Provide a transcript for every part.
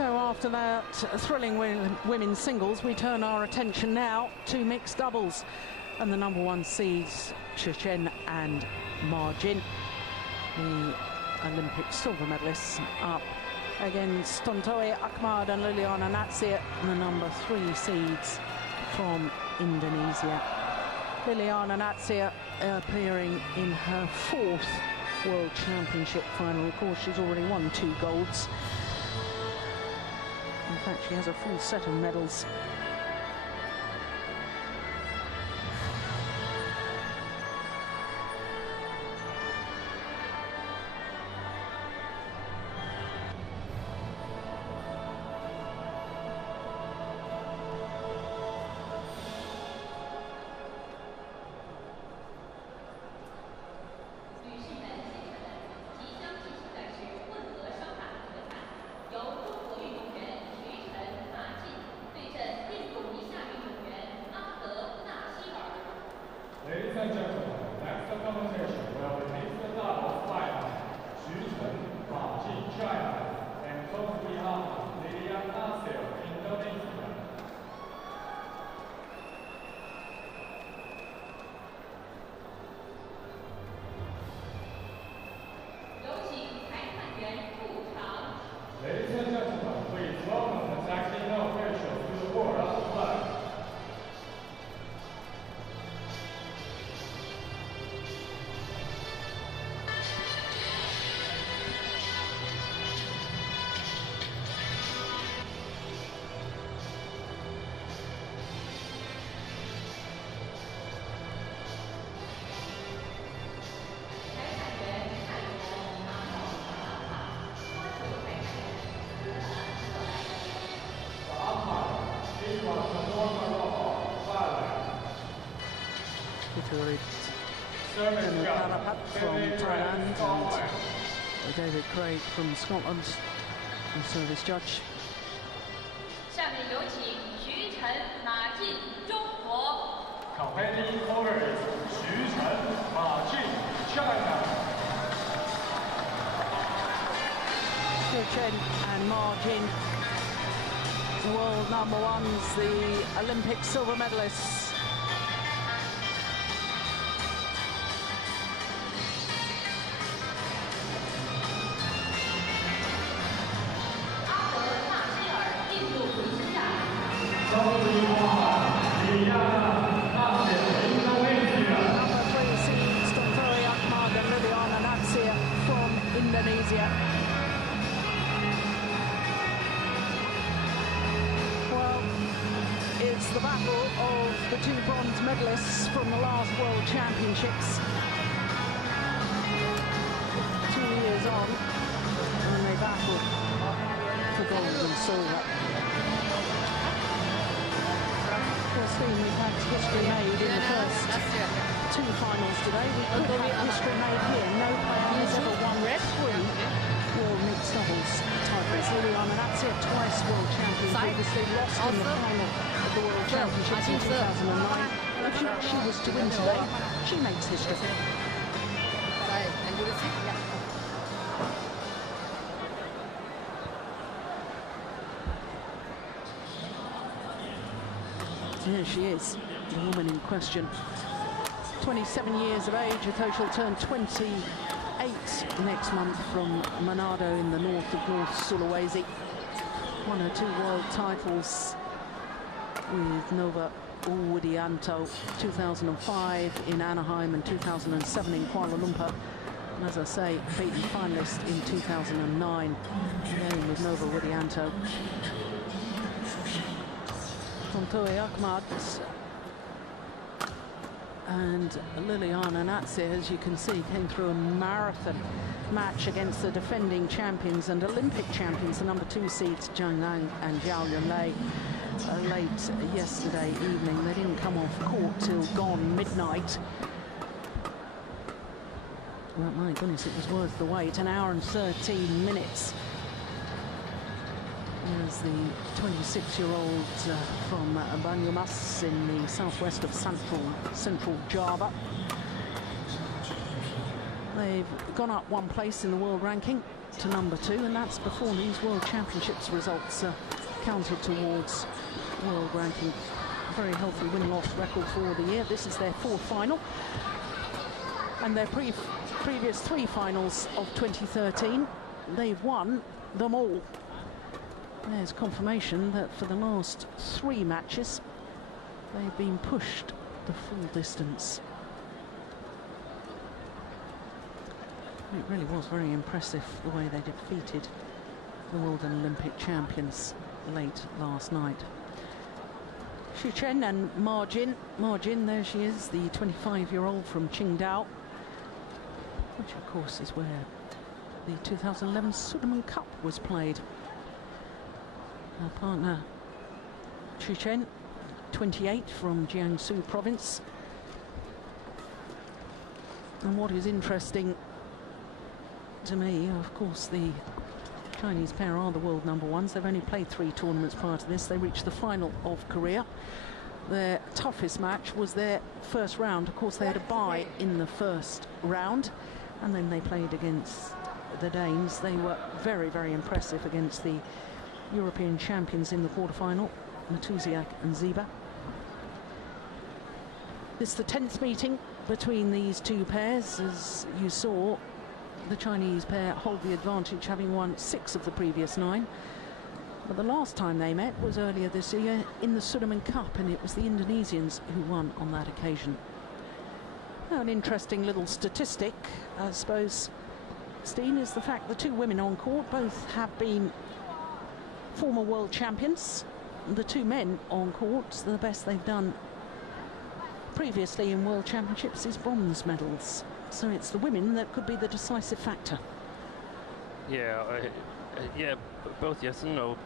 So after that thrilling women's singles, we turn our attention now to mixed doubles. And the number one seeds, Chechen and Ma Jin, the Olympic silver medalists, up against Tontowi Ahmad and Liliana Natsir, the number three seeds from Indonesia. Liliana Natsir appearing in her fourth World Championship final. Of course, she's already won 2 golds. In fact, she has a full set of medals. Ladies and gentlemen, next competition will be mixed doubles final. Ma Jin, China, and Liliana Natsir, Indonesia. 有请裁判员入场。 Ladies and gentlemen, please welcome the technical officials to the board of the flag. From Thailand and David Craig from Scotland, the service judge. 下面有请徐晨、马进，中国。 Competing orders, Xu Chen, Ma Jin, China. Chechen and Ma Jin, the world number ones, the Olympic silver medalists. Number three seeds, Tontowi Ahmad and Liliana Natsir from Indonesia. Well, it's the battle of the 2 bronze medalists from the last World Championships. 2 years on, and they battled for gold and silver. We've had history made in the first 2 finals today. We could have history made here. No player has ever won 3 World Mixed Doubles titles. Liliana Natsir, twice World Champion, previously lost in the final of the World Championships in 2009. If she was to win today, she makes history. Here she is, the woman in question. 27 years of age, with her she'll turn 28 next month, from Manado in the north of North Sulawesi. Won her 2 world titles with Nova Widianto, 2005 in Anaheim and 2007 in Kuala Lumpur. And as I say, beaten finalist in 2009, again with Nova Widianto. Tontowi Ahmad and Liliana Natsir, as you can see, came through a marathon match against the defending champions and Olympic champions, the number 2 seeds Zhang Lang and Zhao Yunlei. Late yesterday evening, they didn't come off court till gone midnight. Well, my goodness, it was worth the wait. 1 hour and 13 minutes. There's the 26-year-old from Banyumas in the southwest of central Java. They've gone up 1 place in the world ranking. to number 2, and that's before these World Championships results are counted towards world ranking. A very healthy win-loss record for the year. This is their 4th final, and their previous 3 finals of 2013, they've won them all. There's confirmation that for the last 3 matches, they've been pushed the full distance. It really was very impressive the way they defeated the World and Olympic champions late last night. Xu Chen and Ma Jin. Ma Jin, there she is, the 25-year-old from Qingdao, which of course is where the 2011 Sudirman Cup was played. Her partner Xu Chen, 28, from Jiangsu province. And what is interesting to me, of course, the Chinese pair are the world number 1s. They've only played 3 tournaments prior to this. They reached the final of Korea. Their toughest match was their first round. Of course, they had a bye in the first round, and then they played against the Danes. They were very, very impressive against the European champions in the quarterfinal, Matusiak and Ziba. This is the 10th meeting between these 2 pairs. As you saw, the Chinese pair hold the advantage, having won 6 of the previous 9. But the last time they met was earlier this year in the Sudirman Cup, and it was the Indonesians who won on that occasion. Now, an interesting little statistic, I suppose, Steen, is the fact the 2 women on court both have been former world champions. The 2 men on court, the best they've done previously in world championships is bronze medals. So it's the women that could be the decisive factor. Yeah, yeah, both yes and no.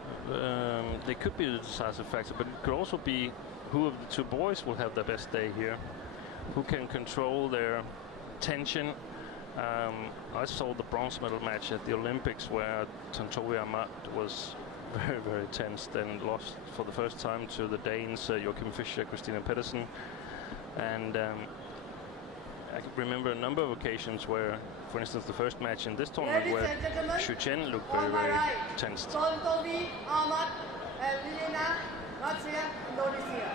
They could be the decisive factor, but it could also be who of the 2 boys will have their best day here, who can control their tension. I saw the bronze medal match at the Olympics where Tontowi Ahmad was very, very tense, then lost for the first time to the Danes, Joachim Fischer, Christina Pedersen. And I can remember a number of occasions where, for instance, the first match in this tournament where Xu Chen looked very, very tensed. Tontowi Ahmad and Natsir, Indonesia.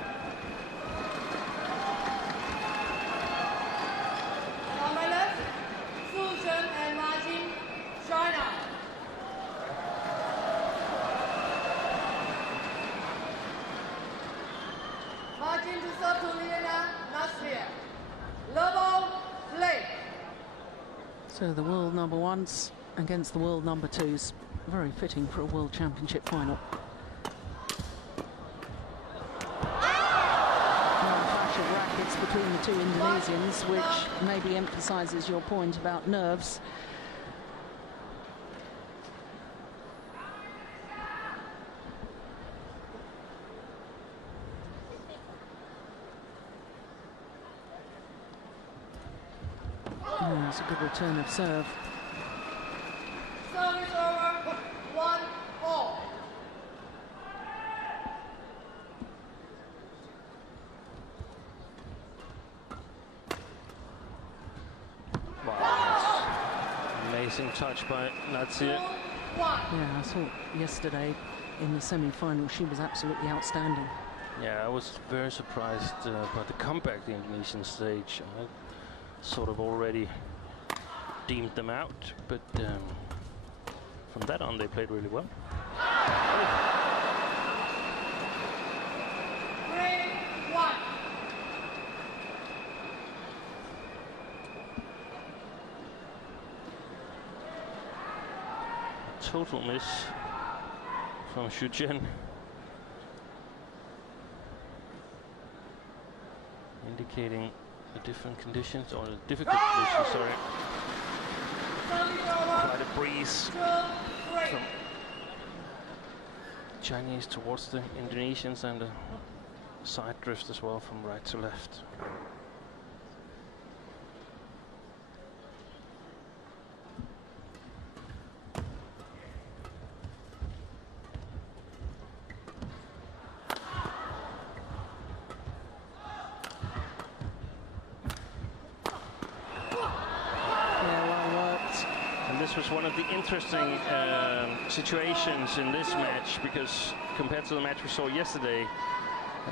On my left, Xu Chen and Ma Jin, China. Ma Jin to serve to Natsir. Level play. So the world number 1s against the world number 2s. Very fitting for a world championship final. Clash of rackets between the 2 Indonesians, which maybe emphasises your point about nerves. It's a good return of serve. Service over, 1-all. Wow, amazing touch by Natsir. Yeah, I thought yesterday in the semi-final she was absolutely outstanding. Yeah, I was very surprised by the comeback the Indonesian stage. I sort of already deemed them out, but from that on they played really well. 3-1. Total miss from Xu Chen, indicating the different conditions, or the difficult conditions, sorry. Quite a breeze from Chinese towards the Indonesians, and a side drift as well from right to left. this was one of the interesting situations in this match, because compared to the match we saw yesterday,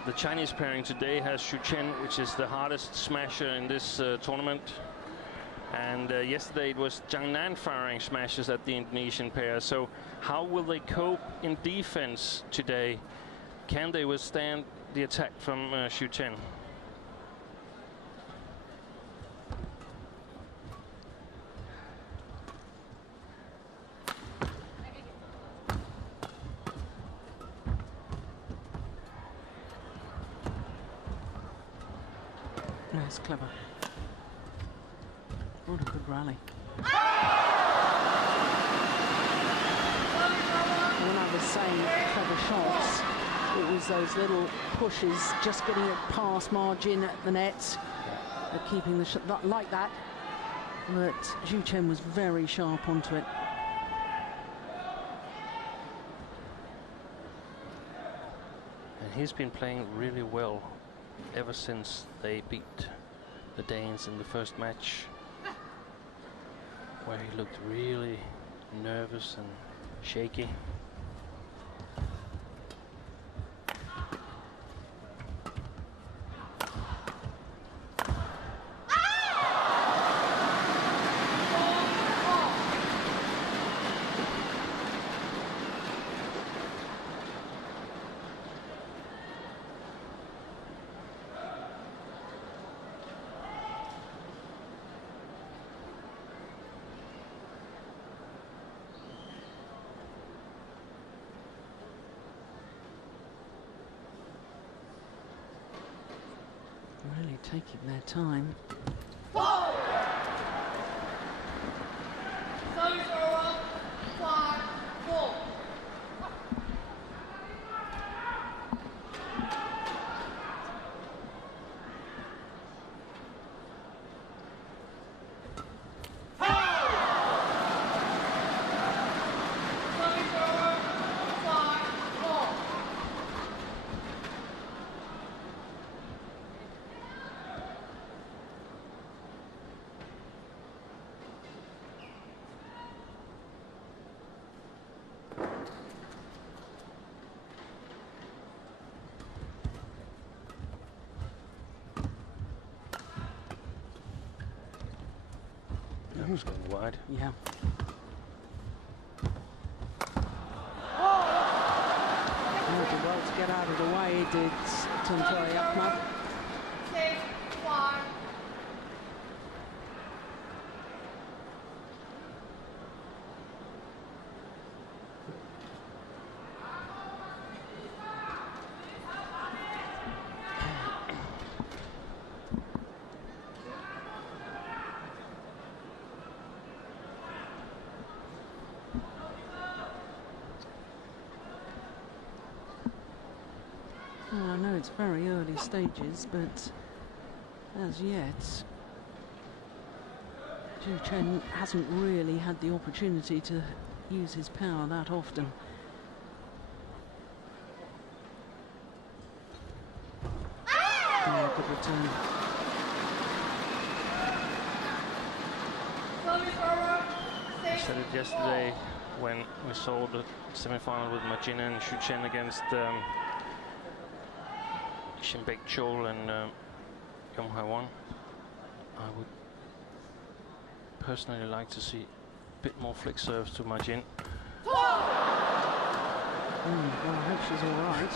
the Chinese pairing today has Xu Chen, which is the hardest smasher in this tournament. And yesterday it was Jiang Nan firing smashes at the Indonesian pair. So how will they cope in defense today? Can they withstand the attack from Xu Chen? That's clever. What a good rally. When I was saying clever shots, it was those little pushes, just getting it past margin at the net, keeping the shot like that. But Xu Chen was very sharp onto it. And he's been playing really well ever since they beat the Danes in the first match, where he looked really nervous and shaky. Really taking their time. Who's going wide? Yeah. Oh, did well to get out of the way, did Tontori Ahmad. I know it's very early stages, but as yet, Xu Chen hasn't really had the opportunity to use his power that often. Oh, good return. I said it yesterday when we saw the semi-final with Majin and Xu Chen against Shinbek Chol and Yong Hai-won. I would personally like to see a bit more flick serves to Majin. Well, I hope she's all right.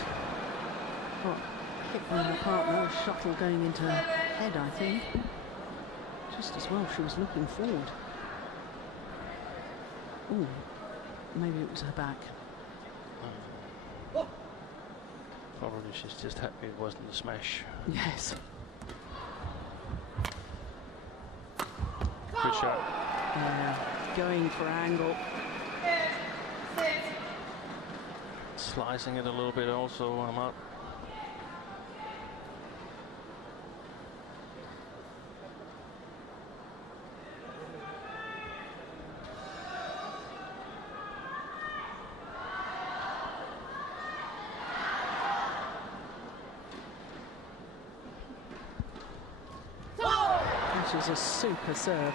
Got hit by her partner, a shuttle going into her head, I think. Just as well she was looking forward. Ooh, maybe it was her back. Probably she's just happy it wasn't a smash. Yes. Good shot. Yeah, going for angle. Slicing it a little bit also, Ahmad. Which is a super serve.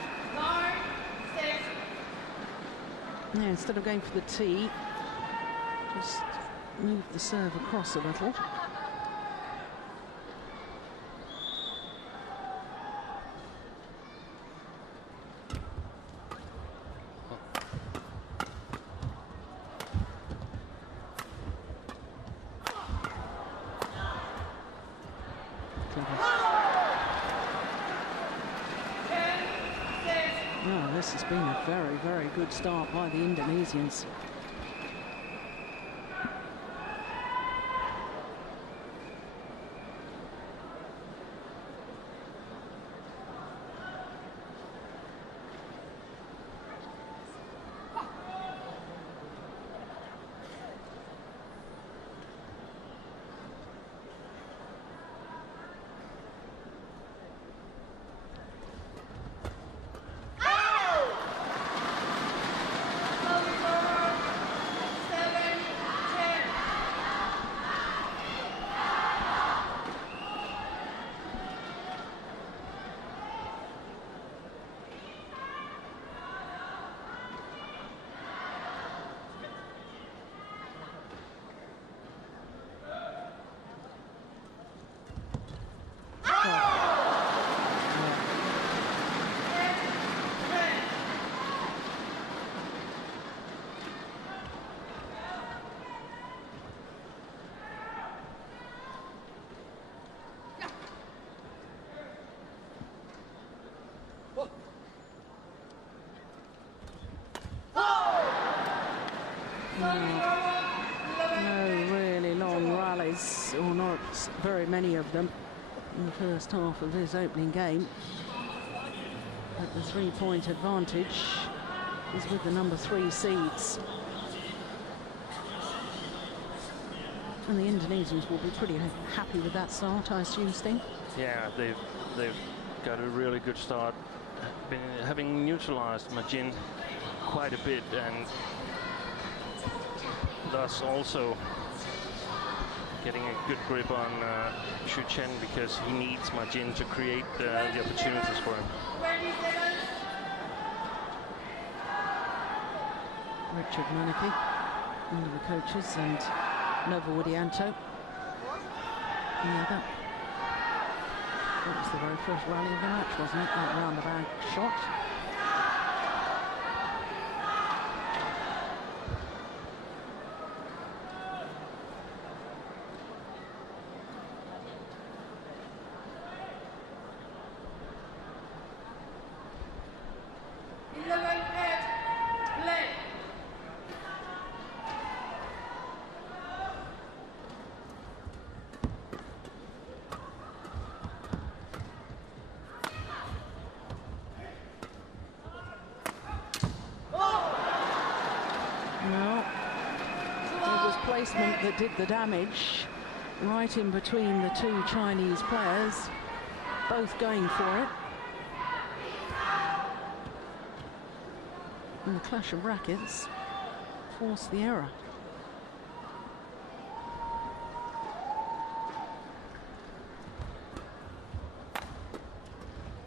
Yeah, instead of going for the tee, just move the serve across a little. Oh, this has been a very, very good start by the Indonesians. No really long rallies, or not very many of them, in the first half of his opening game. But the three-point advantage is with the number 3 seeds. And the Indonesians will be pretty happy with that start, I assume, Sting? Yeah, they've got a really good start. Having neutralized Majin quite a bit, and thus also getting a good grip on Xu Chen, because he needs Majin to create the opportunities for him. Richard Manaki, one of the coaches, and Nova Widianto, the other. That was the very first rally of the match, wasn't it? That round the bag shot. Placement that did the damage, right in between the two Chinese players, both going for it. And the clash of rackets forced the error.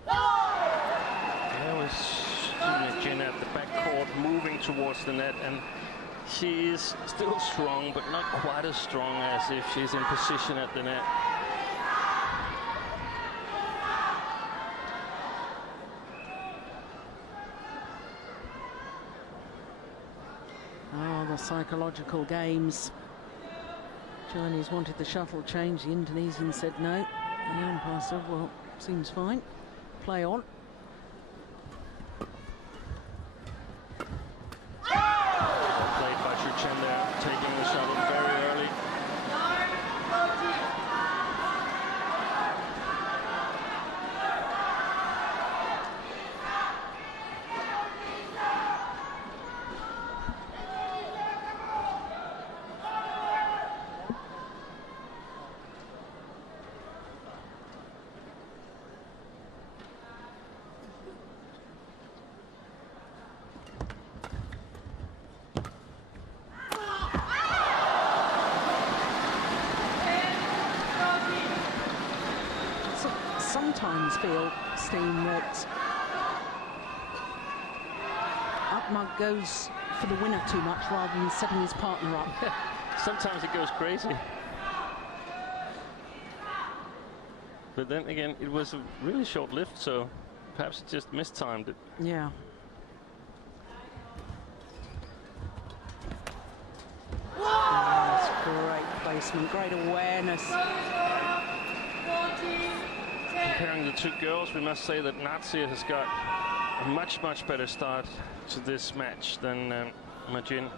There was Jin at the backcourt moving towards the net, and she is still strong, but not quite as strong as if she's in position at the net. Oh, the psychological games. Chinese wanted the shuttle change. The Indonesians said no. The umpire said, well, seems fine. Play on. Sometimes feel, Steen, that Ahmad goes for the winner too much rather than setting his partner up. Sometimes it goes crazy. But then again, it was a really short lift, so perhaps it just mistimed it. Yeah. That's great placement, great awareness. Comparing the two girls, we must say that Natsir has got a much, much better start to this match than Majin.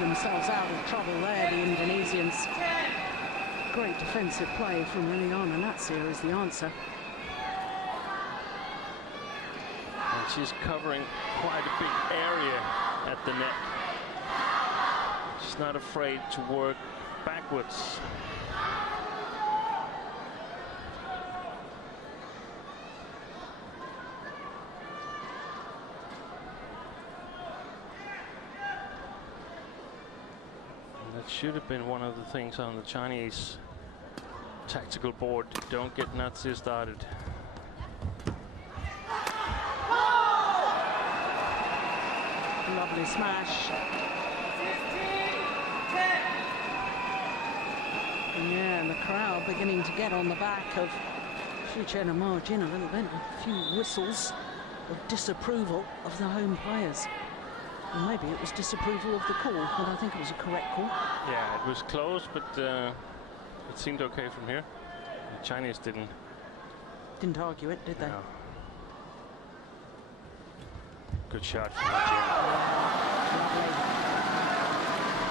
Themselves out of trouble there, the Indonesians. Great defensive play from Liliana Natsir is the answer. And she's covering quite a big area at the net. She's not afraid to work backwards. Should have been one of the things on the Chinese tactical board. Don't get Natsir started. Lovely smash. 15-10. Yeah, and the crowd beginning to get on the back of Chen and Ma Jin a little bit. A few whistles of disapproval of the home players. And maybe it was disapproval of the call, but I think it was a correct call. Yeah, it was close, but it seemed okay from here. The Chinese didn't argue it, did they? No. Good shot from Natsir. Lovely.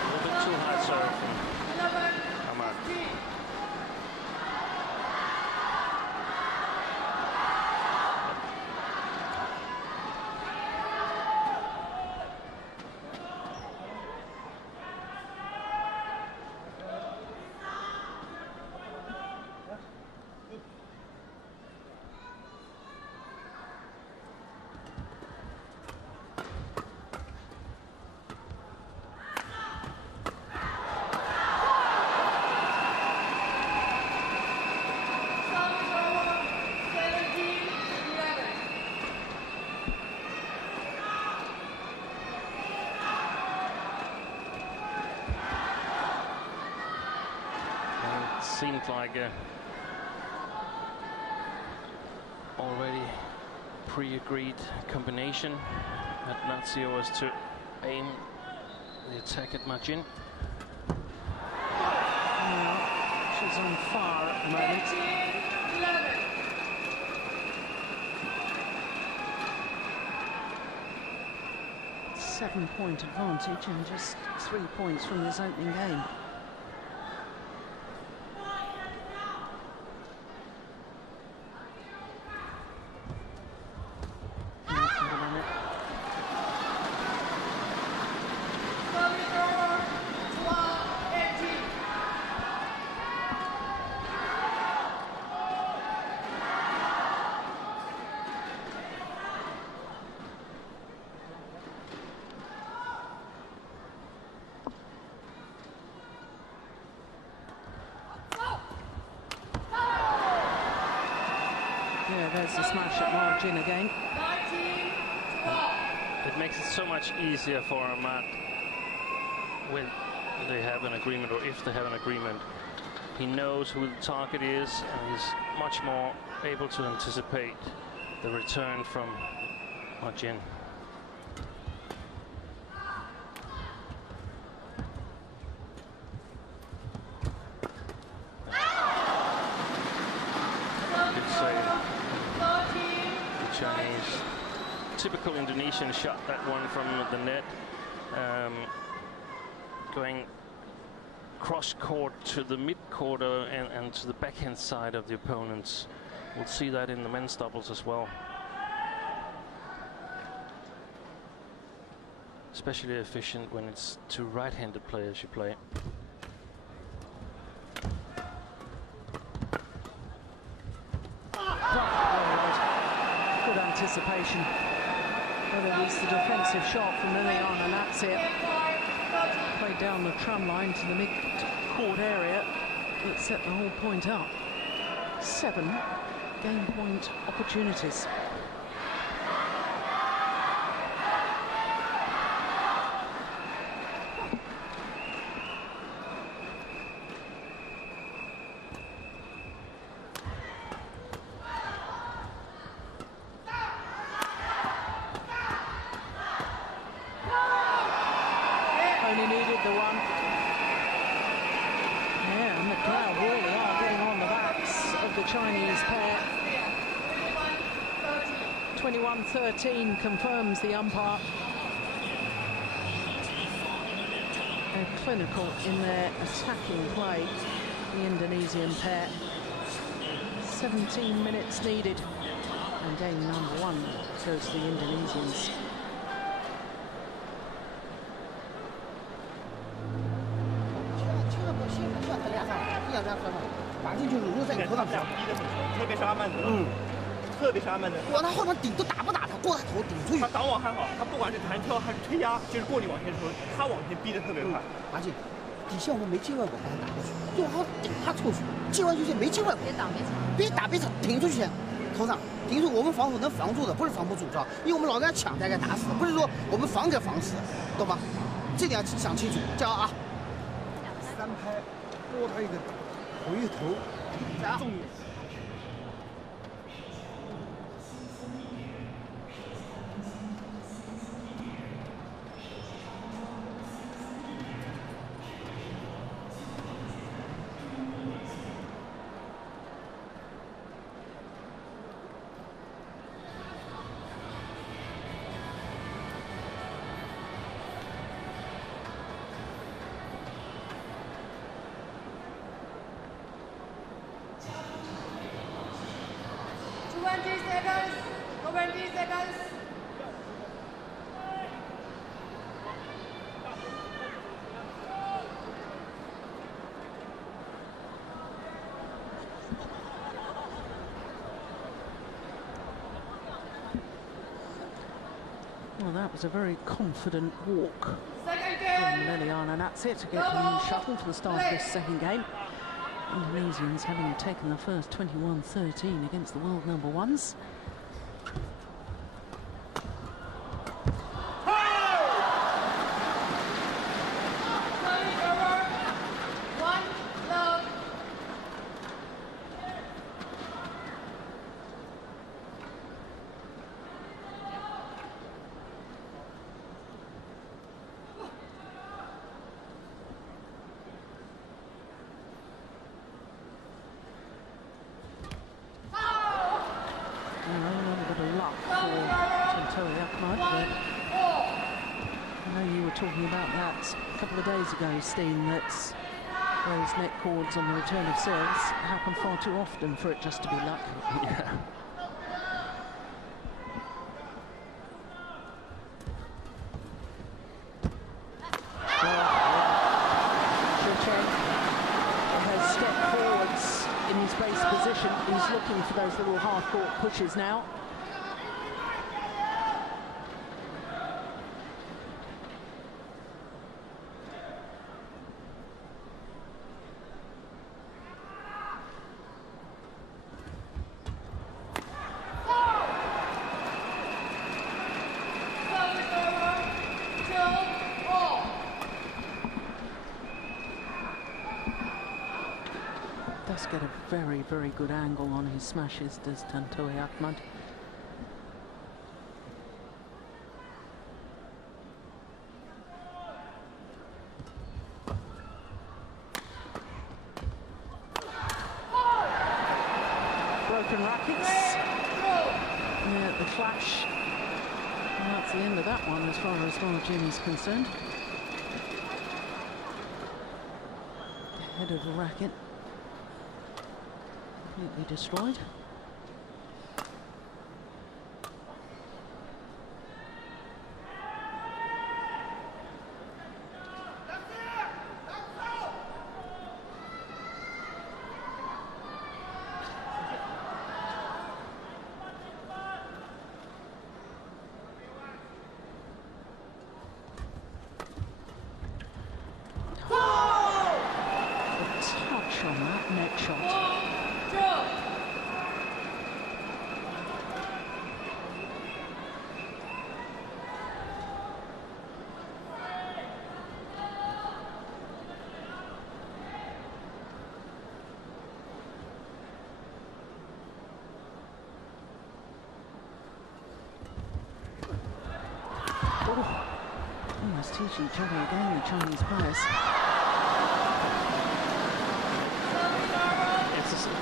A little bit too high serve from Ahmad. Seemed like a already pre-agreed combination that Natsir was to aim the attack at Majin. She's on fire at the moment. 7-point advantage and just 3 points from this opening game. There's the smash at margin again. It makes it so much easier for Ahmad when they have an agreement, or if they have an agreement. He knows who the target is, and he's much more able to anticipate the return from Majin. Typical Indonesian shot, that one from the net, going cross court to the mid quarter and to the backhand side of the opponents. We'll see that in the men's doubles as well. Especially efficient when it's two right-handed players you play. situation. Whether it was the defensive shot from Liliana Natsir, played down the tram line to the mid-court area, that set the whole point up. 7 game point opportunities. Only needed the one. Yeah, and the crowd really are getting on the backs of the Chinese pair. 21-13 confirms the umpire. They're clinical in their attacking play, the Indonesian pair. 17 minutes needed, and game number 1 goes to the Indonesians. Well, that was a very confident walk from Liliana Natsir to get him shuttled for the start of this second game. Indonesians having taken the first 21-13 against the world number 1s. Talking about that a couple of days ago, Steen, that those net cords on the return of serves happen far too often for it just to be luck. Yeah. Has stepped forwards in his base position. He's looking for those little half-court pushes now. Get a very, very good angle on his smashes, does Tantowi Ahmad. Broken rackets. Yeah, the clash. And that's the end of that one as far as margin is concerned. The head of the racket completely destroyed. touch on that net shot. Almost teach each other again, the Chinese players.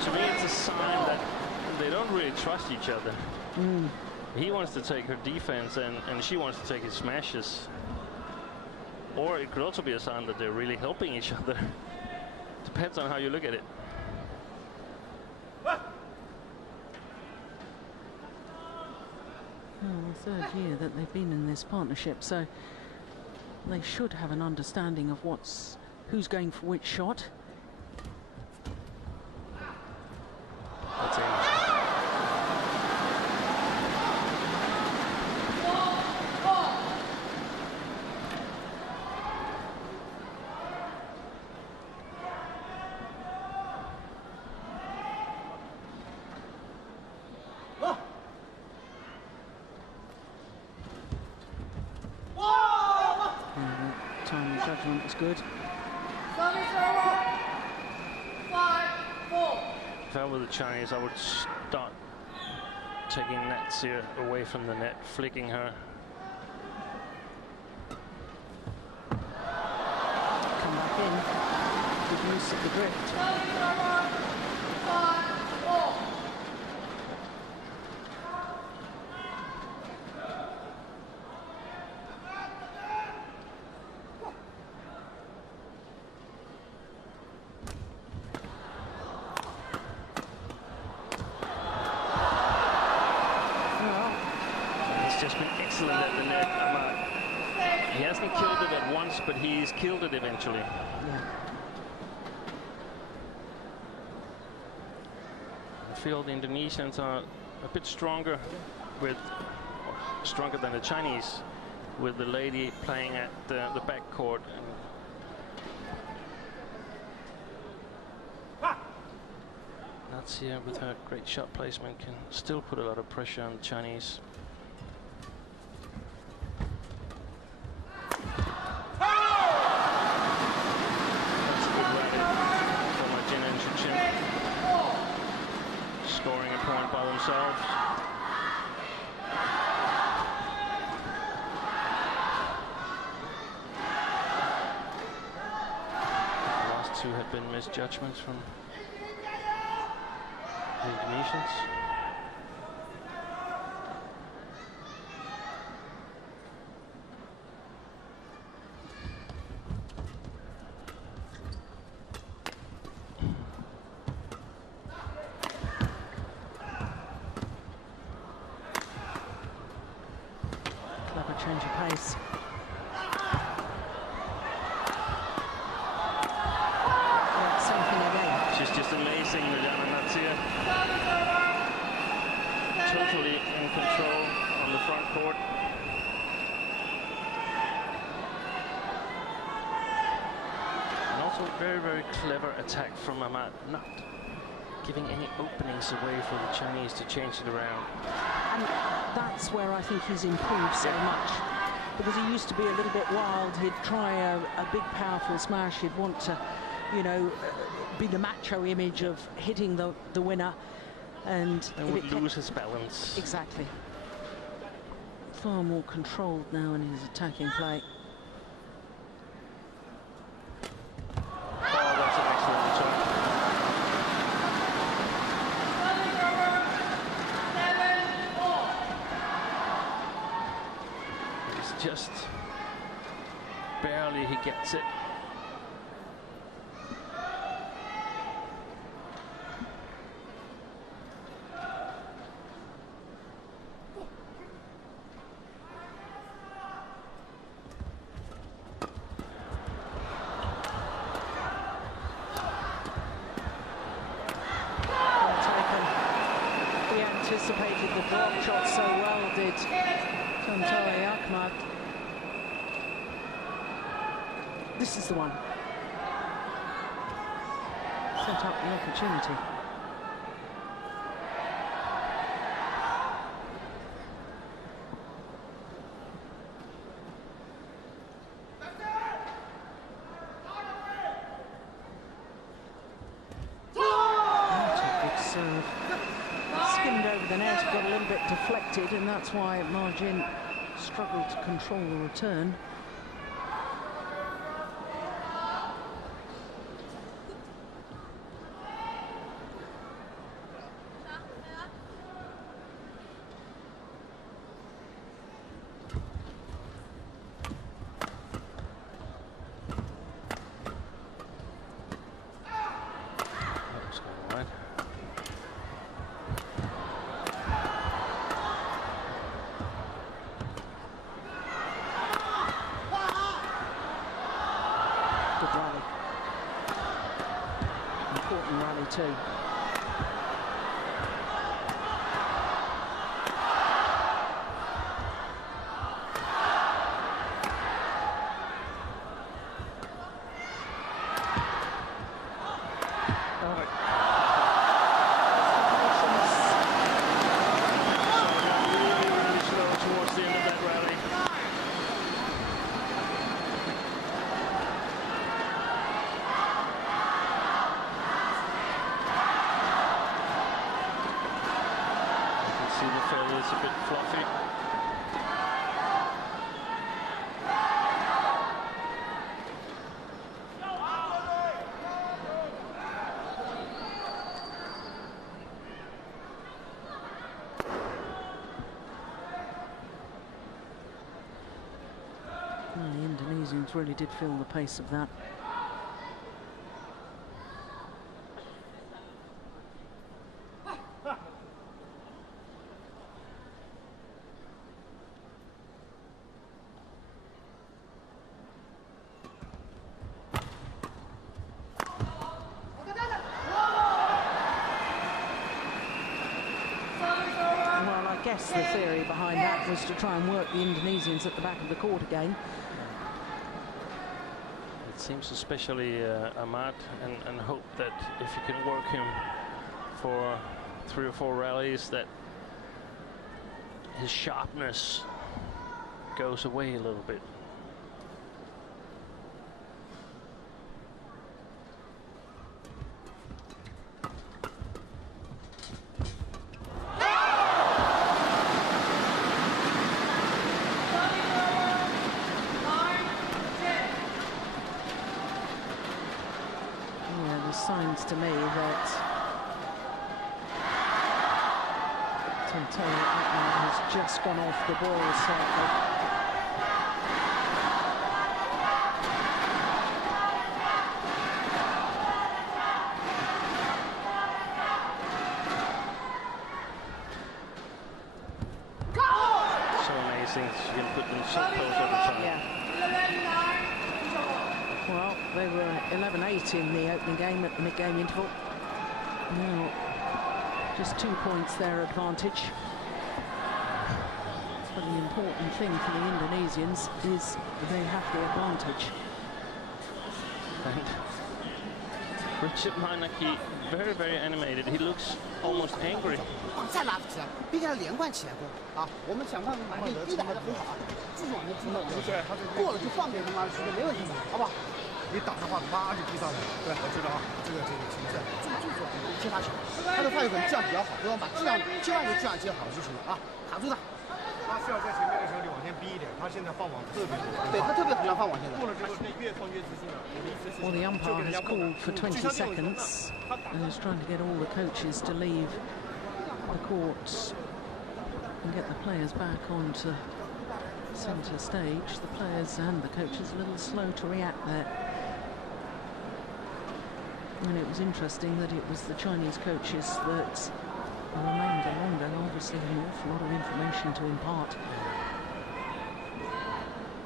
To me, it's a sign that they don't really trust each other. He wants to take her defense, and she wants to take his smashes. Or it could also be a sign that they're really helping each other. Depends on how you look at it. Well, the third year that they've been in this partnership, so they should have an understanding of who's going for which shot. That's it. Time judgment was good. Service over. 5-4. If I were the Chinese, I would start taking Natsir away from the net, flicking her. Come back in. Good use of the drift. Service over. 5-4. Just been excellent at the net, Ahmad. He hasn't killed it at once, but he's killed it eventually. Yeah. I feel the Indonesians are a bit stronger stronger than the Chinese, with the lady playing at the back court. Natsir, with her great shot placement, can still put a lot of pressure on the Chinese. Scoring a point by themselves. The last two had been misjudgments from the Indonesians. Change of pace. Yeah, same thing again. She's just amazing, Madame Natsir. Totally in control on the front court. And also very, very clever attack from Ahmad, not giving any openings away for the Chinese to change it around. And that's where I think he's improved so much, because he used to be a little bit wild. He'd try a big, powerful smash. He'd want to, you know, be the macho image of hitting the winner, and would lose his balance. Exactly. Far more controlled now in his attacking play. Oh, that's an excellent return. Just barely he gets it. He anticipated the drop shot so well, did Ahmad. This is the one. set up the opportunity. Skimmed over the net, got a little bit deflected, and that's why Margin struggled to control the return. Important rally too. It's a bit fluffy. Well, the Indonesians really did feel the pace of that. I guess the theory behind that was to try and work the Indonesians at the back of the court again. It seems especially Ahmad, and hope that if you can work him for 3 or 4 rallies, that his sharpness goes away a little bit. Signs to me that Ahmad has just gone off the ball slightly. So amazing, she can put them so close every time. Yeah. Well, they were 11-8 in the opening game at the mid-game interval. Now, just 2 points their advantage. But the important thing for the Indonesians is they have the advantage. And Richard Meineke, very, very animated. He looks almost angry. 再拉不起来，别给他连贯起来过啊！我们想办法把这逼打得很好，继续往前冲到过了就放给他妈去，没问题，好不好？你打的话，啪就逼上来了。对，我知道啊，这个情况，这个就是接发球，他的发球可能这样比较好，对吧？把这样接完球这样接好就行了啊，卡住他。他需要在前面的时候你往前逼一点，他现在放网特别多，对他特别喜欢放网线的。过了之后越放越自信了。Well, the umpire has called for 20 seconds and is trying to get all the coaches to leave the courts and get the players back onto centre stage. The players and the coaches a little slow to react there. And it was interesting that it was the Chinese coaches that remained longer, and obviously an awful lot of information to impart.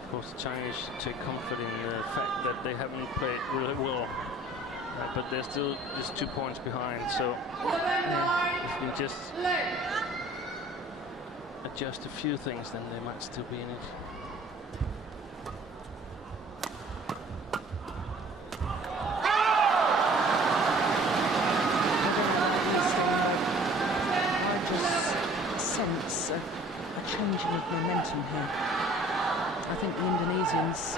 Of course, the Chinese take comfort in the fact that they haven't played really well, but they're still just 2 points behind. So if we just adjust a few things, then they might still be in it. changing of momentum here. I think the Indonesians...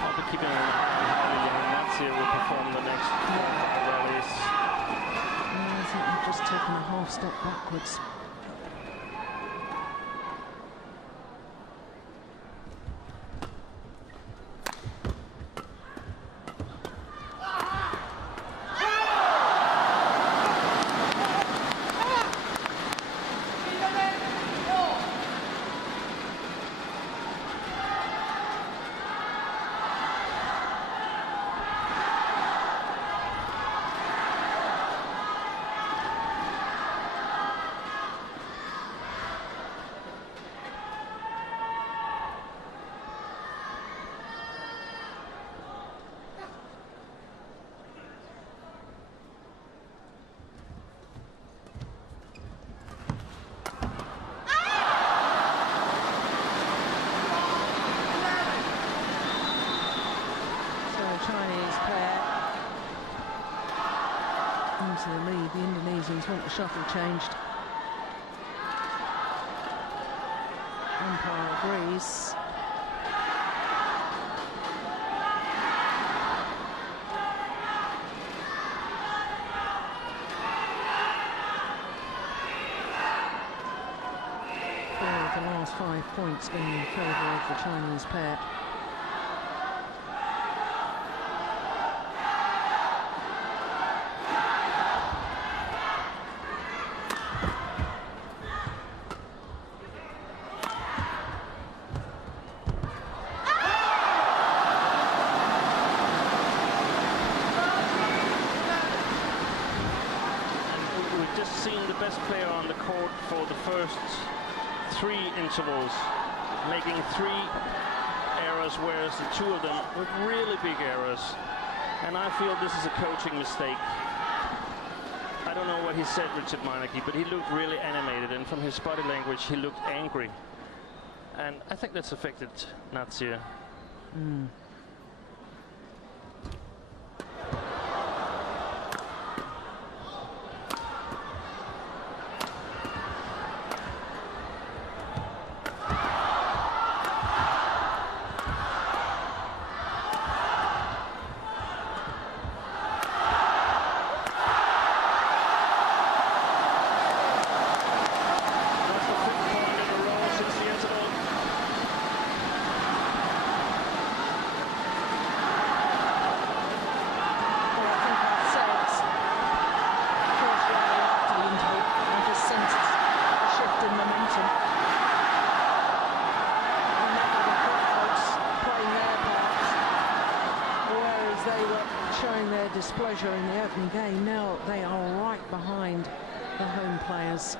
I'll be keeping an eye on how Natsir will perform the next rallies. I think they've just taken a half step backwards. Chinese pair into the lead. The Indonesians want the shuttle changed. Umpire agrees. Four of the last 5 points going in favour of the Chinese pair. Player on the court for the first 3 intervals, making 3 errors, whereas the 2 of them were really big errors. And I feel this is a coaching mistake. I don't know what he said, Richard Meineke, but he looked really animated, and from his body language, he looked angry. And I think that's affected Natsir. Displeasure in the opening game. Now they are right behind the home players.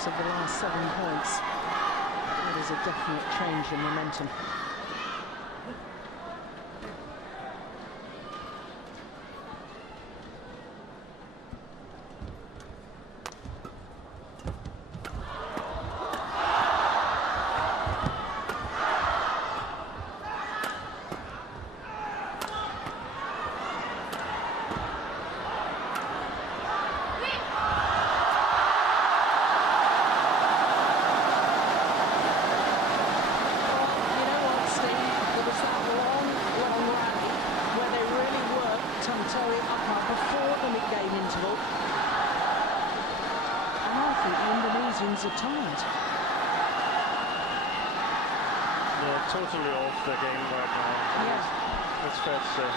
Of the last 7 points. That is a definite change in momentum. Tantowi Ahmad before the mid-game interval. And I think the Indonesians are tired. They're totally off the game right now. Yeah. That's fair to say.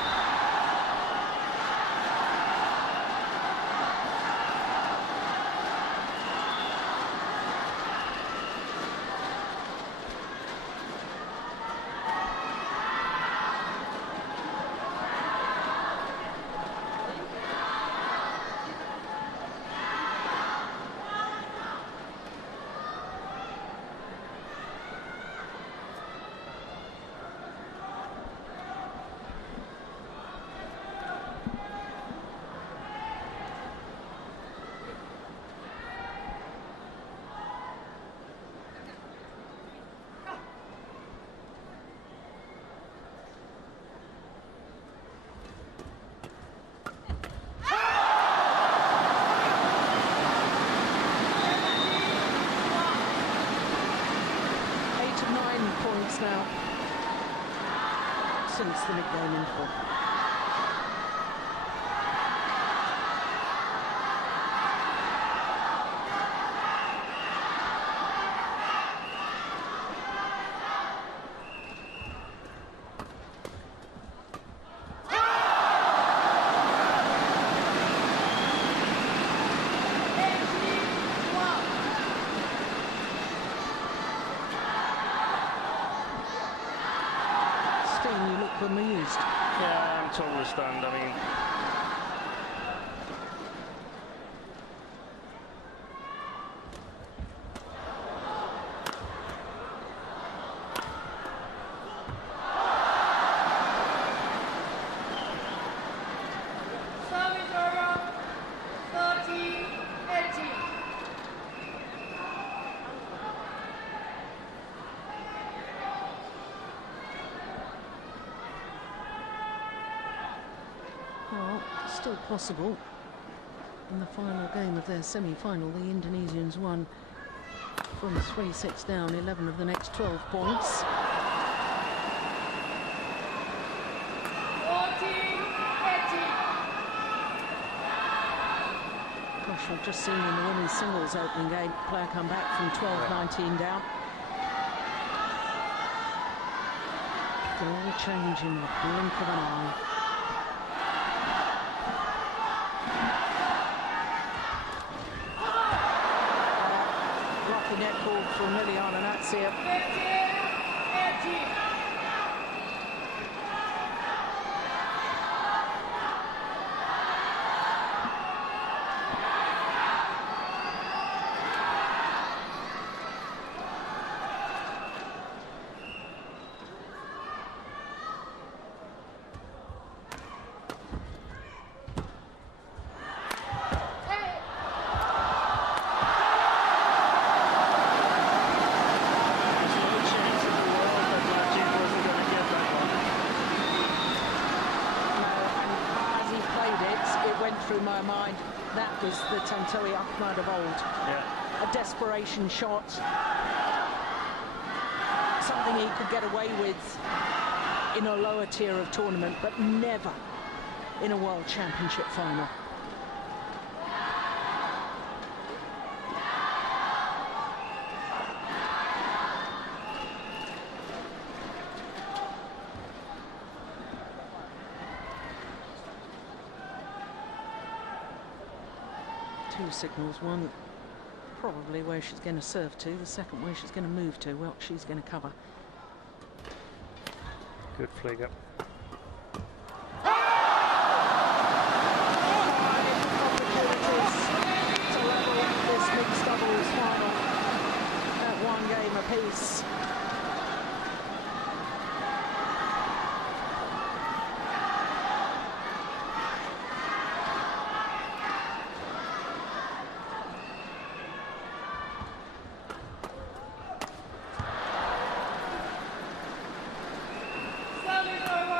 Now, since the mid-game interval. You look amused. Yeah, I'm totally stunned. I mean, Service error 30-18. Well, still possible. In the final game of their semi-final, the Indonesians won from 3-6 down, 11 of the next 12 points. 40-18. Gosh, I've just seen in the women's singles opening game, player come back from 12-19 down. They all change in the blink of an eye. Net called for Liliana Natsir. 15-18. Through my mind, that was the Tantowi Ahmad of old. yeah. A desperation shot, something he could get away with in a lower tier of tournament, but never in a World Championship final. Two signals, one probably where she's going to serve to, the second where she's going to move to, well, she's going to cover. Good flag up. Opportunities to level this mixed doubles final at one game apiece. Service error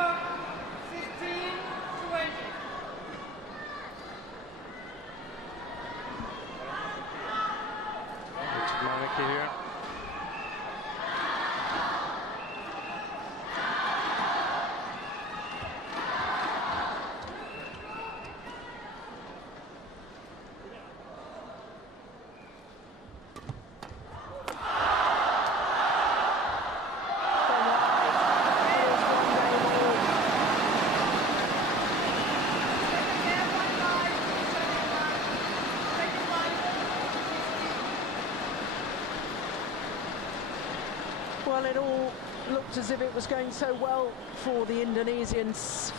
Well, it all looked as if it was going so well for the Indonesians.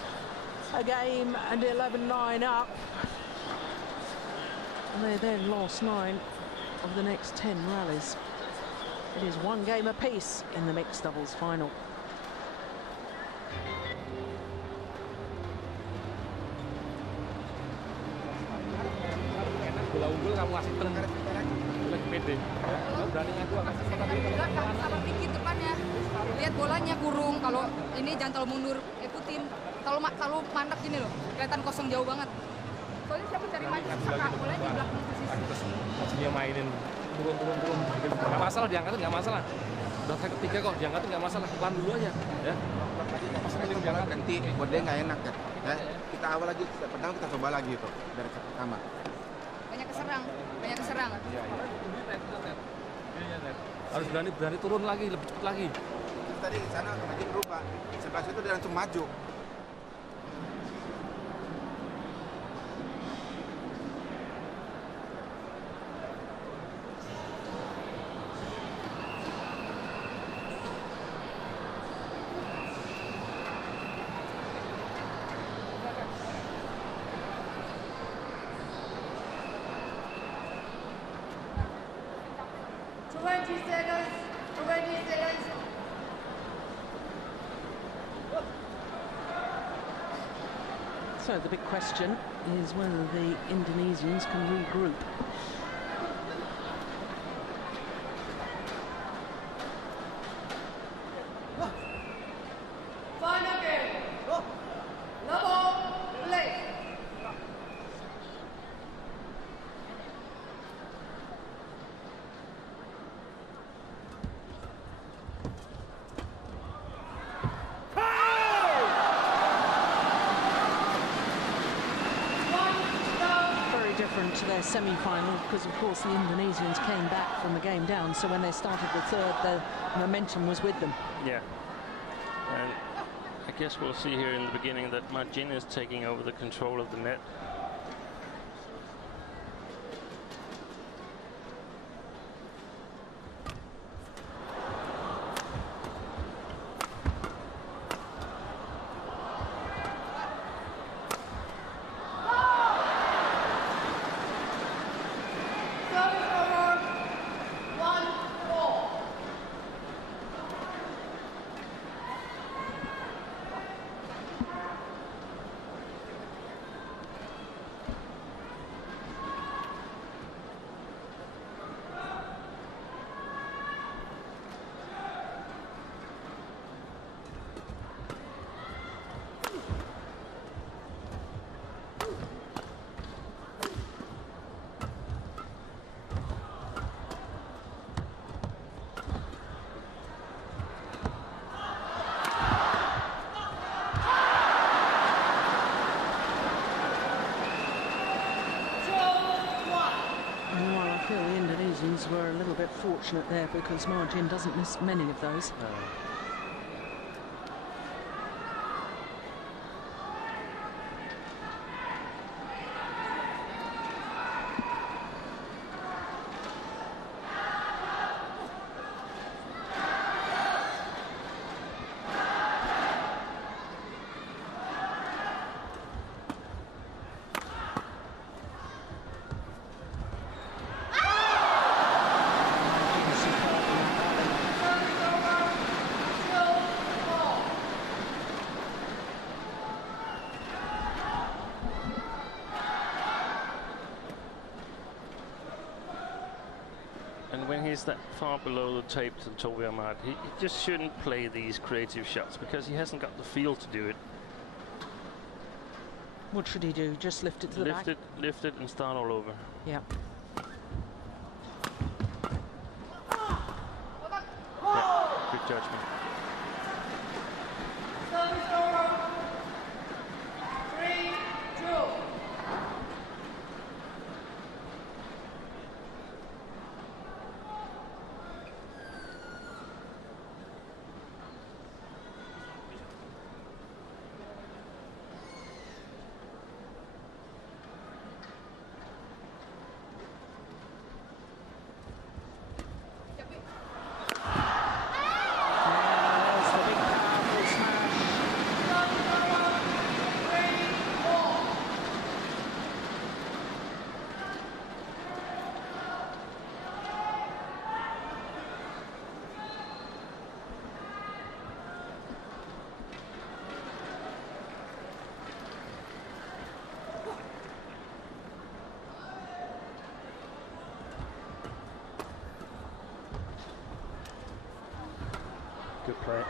A game and 11-9 up. And they then lost 9 of the next 10 rallies. It is 1 game apiece in the mixed doubles final. Bola unggul kamu kasih tren lagi pede. Beraninya gua kasih sama dikit depannya. Lihat bolanya kurung, kalau ini jangan terlalu mundur, ikutin. Kalau mandek gini loh, kelihatan kosong jauh banget. Soalnya siapa cari maju, saka bolanya di belakang posisi. Dia mainin turun. Nggak masalah diangkatin, nggak masalah. Udah saya ketiga kok diangkatin nggak masalah, pelan dulu aja. Ya. Ganti buat dia nggak enak kan. Ya, kita awal lagi, pertama kita coba lagi itu dari pertama. Banyak keserang. Iya. Harus berani turun lagi, lebih cepat lagi. Terus tadi di sana lagi berubah, sebelah situ dia langsung maju. So the big question is whether the Indonesians can regroup. Final game. Level play. Different to their semi-final because of course the Indonesians came back from the game down, so when they started the third the momentum was with them. Yeah, and I guess we'll see here in the beginning that Margin is taking over the control of the net. Were a little bit fortunate there because Margin doesn't miss many of those. When he's that far below the tape to Toby Ahmad, he just shouldn't play these creative shots because he hasn't got the feel to do it. What should he do? Just lift it to the back? Lift it and start all over. Yeah. Yeah, good judgment. Service over. 3-2. play.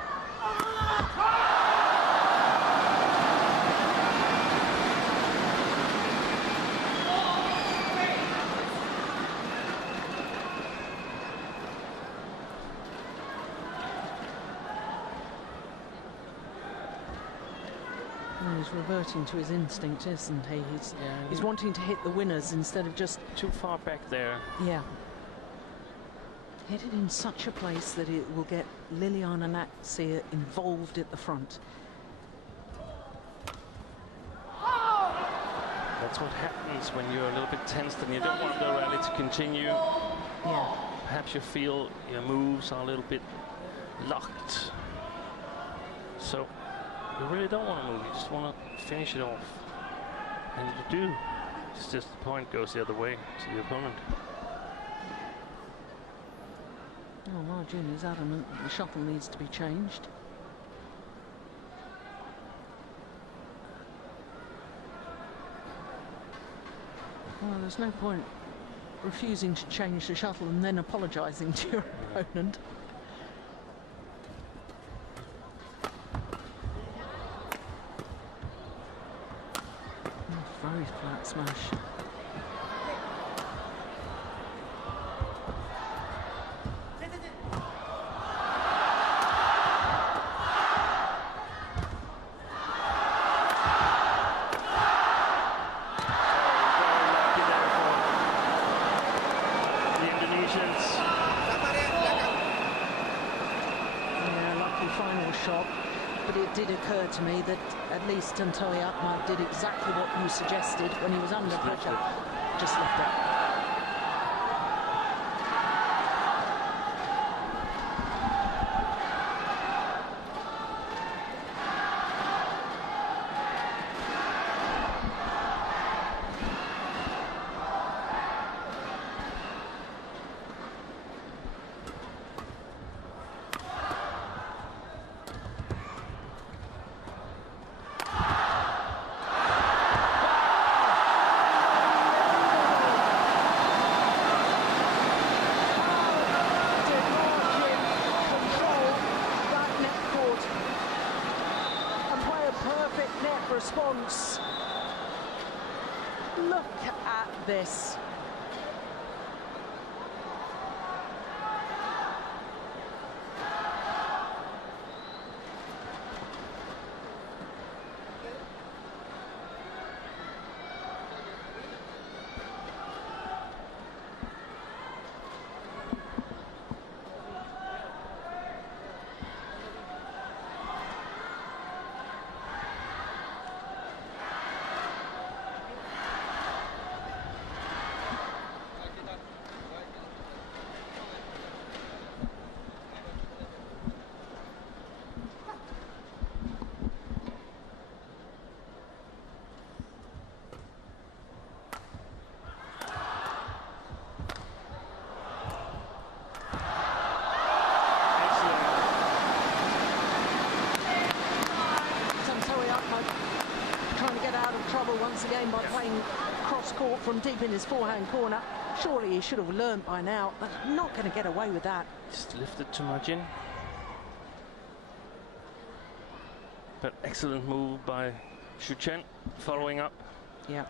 He's reverting to his instinct, isn't he? He's wanting to hit the winners instead of just... Too far back there. Yeah. Hit it in such a place that it will get Liliana Natsir involved at the front. That's what happens when you're a little bit tensed and you don't want the rally to continue. Yeah. Perhaps you feel your moves are a little bit locked. So you really don't want to move, you just want to finish it off. And you do. It's just the point goes the other way to the opponent. Oh, Margin is adamant that the shuttle needs to be changed. Well, there's no point refusing to change the shuttle and then apologising to your opponent. Oh, very flat smash. Did occur to me that at least Tantoy Ahmad did exactly what you suggested when he was under pressure. Just lift it. Response. Look at this. Once again by playing cross-court from deep in his forehand corner. Surely he should have learned by now. But not going to get away with that. Just lifted to Margin. But excellent move by Xu Chen, following up. Yeah.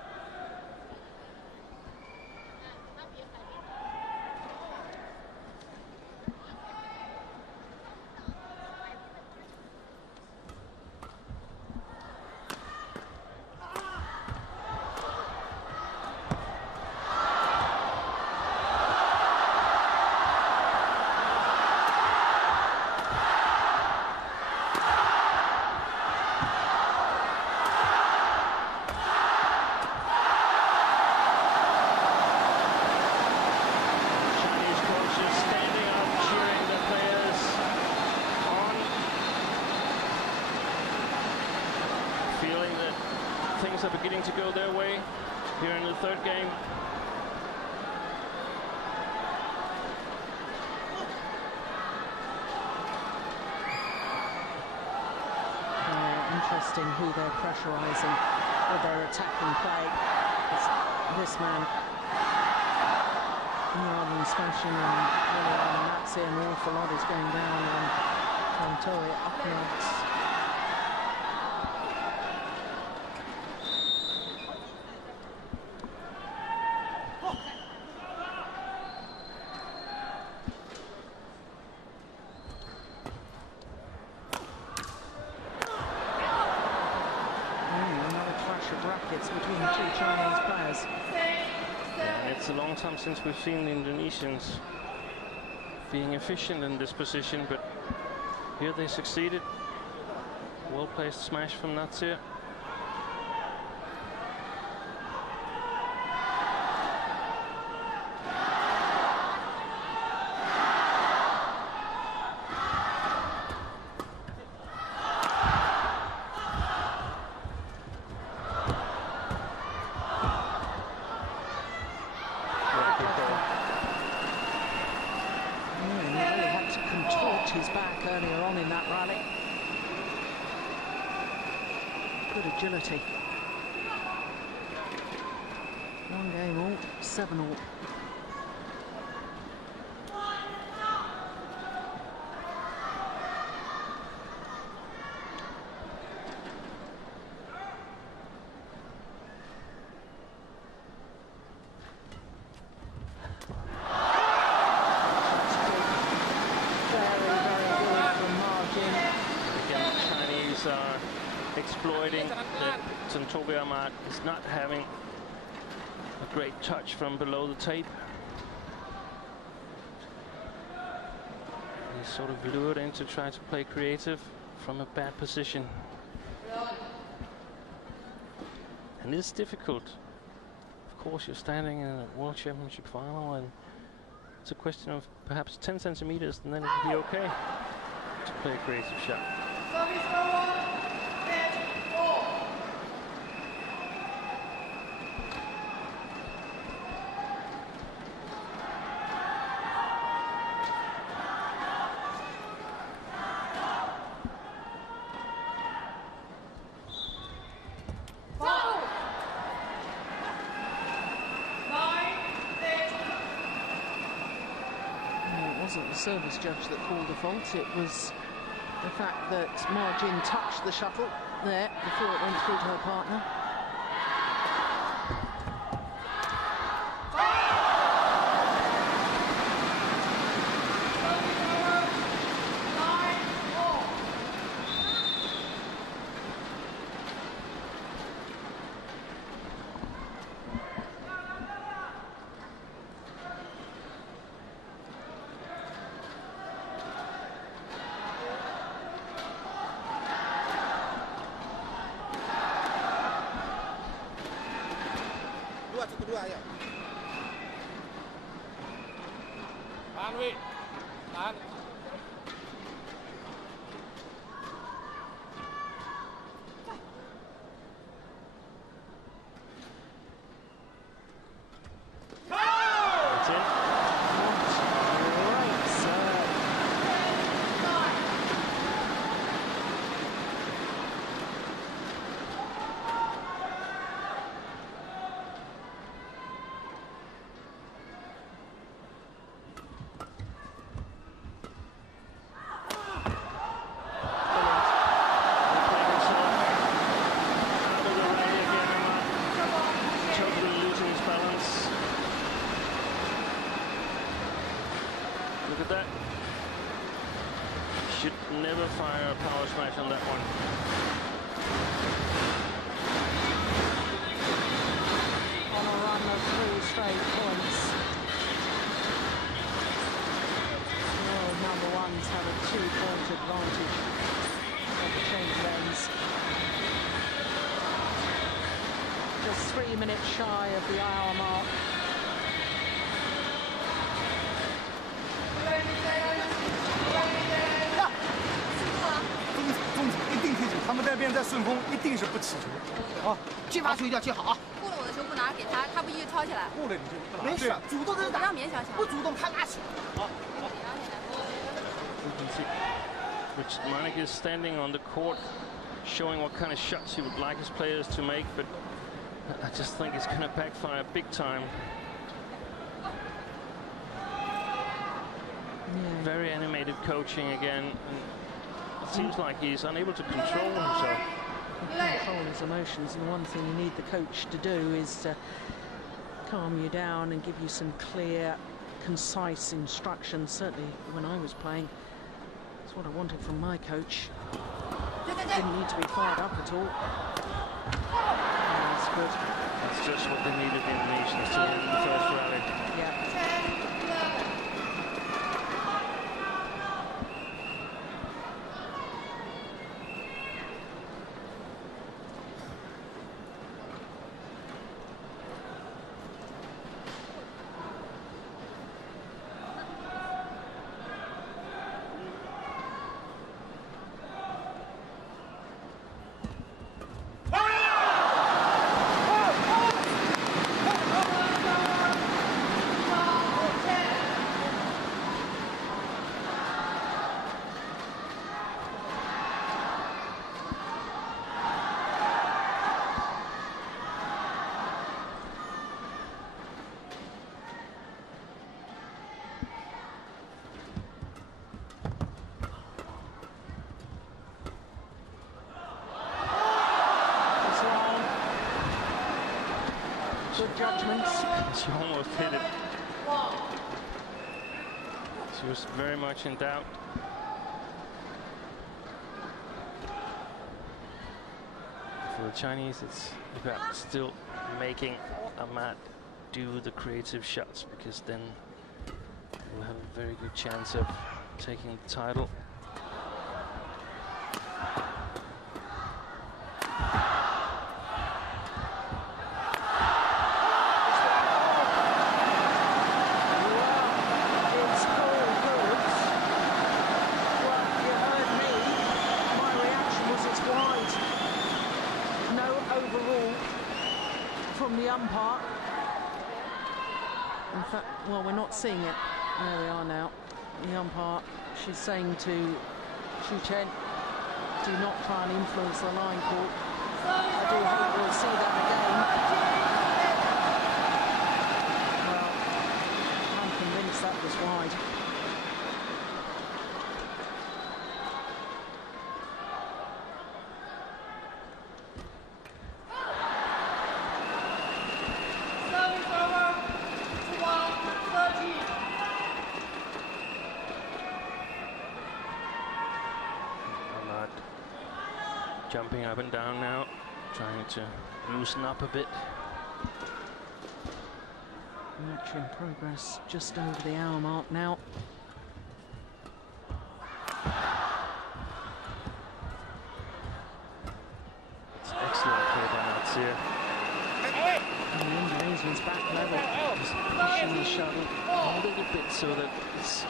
Are beginning to go their way here in the third game. Interesting who they're pressurising with their attacking play. This man, rather than smashing and Natsir, an awful lot is going down on Tori Ahmad. Between the two Chinese players. Yeah, it's a long time since we've seen the Indonesians being efficient in this position, but here they succeeded. Well-placed smash from Natsir. His back earlier on in that rally. Good agility. One game all, 7-all. Exploiting that Ahmad is not having a great touch from below the tape. He's sort of lured into trying to play creative from a bad position. And it's difficult. Of course, you're standing in a World Championship final, and it's a question of perhaps 10 centimeters, and then it'll be okay to play a creative shot. Wasn't the service judge that called the fault, it was the fact that Margin touched the shuttle there before it went through to her partner. Kedua ya. Tahan, Wi. Tahan. Look at that. Should never fire a power smash on that one. On a run of 3 straight points. World number ones have a 2-point advantage at the change of ends. Just 3 minutes shy of the hour mark.他们那边在顺风，一定是不起球。啊，接发球一定要接好啊！过了我的球不拿给他，他不一直抄起来。过了你就不拿。没事，主动的不让勉强抢。不主动他拿起。好。 We can see which Monica is standing on the court, showing what kind of shots he would like his players to make, but I just think it's going to backfire big time. Yeah. Very animated coaching again. seems like he's unable to control himself. Control his emotions, and the one thing you need the coach to do is to calm you down and give you some clear, concise instructions. Certainly when I was playing, that's what I wanted from my coach. Didn't need to be fired up at all. That's good. That's just what they needed the Indonesians to win the first rally. Yeah. Good judgments. She almost hit it. She was very much in doubt. For the Chinese, it's about still making Ahmad do the creative shots, because then we'll have a very good chance of taking the title. Umpire. In fact, well, we're not seeing it. There we are now. The umpire, she's saying to Xu Chen, do not try and influence the line call. I do hope we'll see that again. Well, I'm convinced that was wide. Jumping up and down now, trying to loosen up a bit. Match in progress, just over the hour mark now. It's excellent play by Natsir. And the Indonesian's back level, just pushing the shuttle a little bit so that it's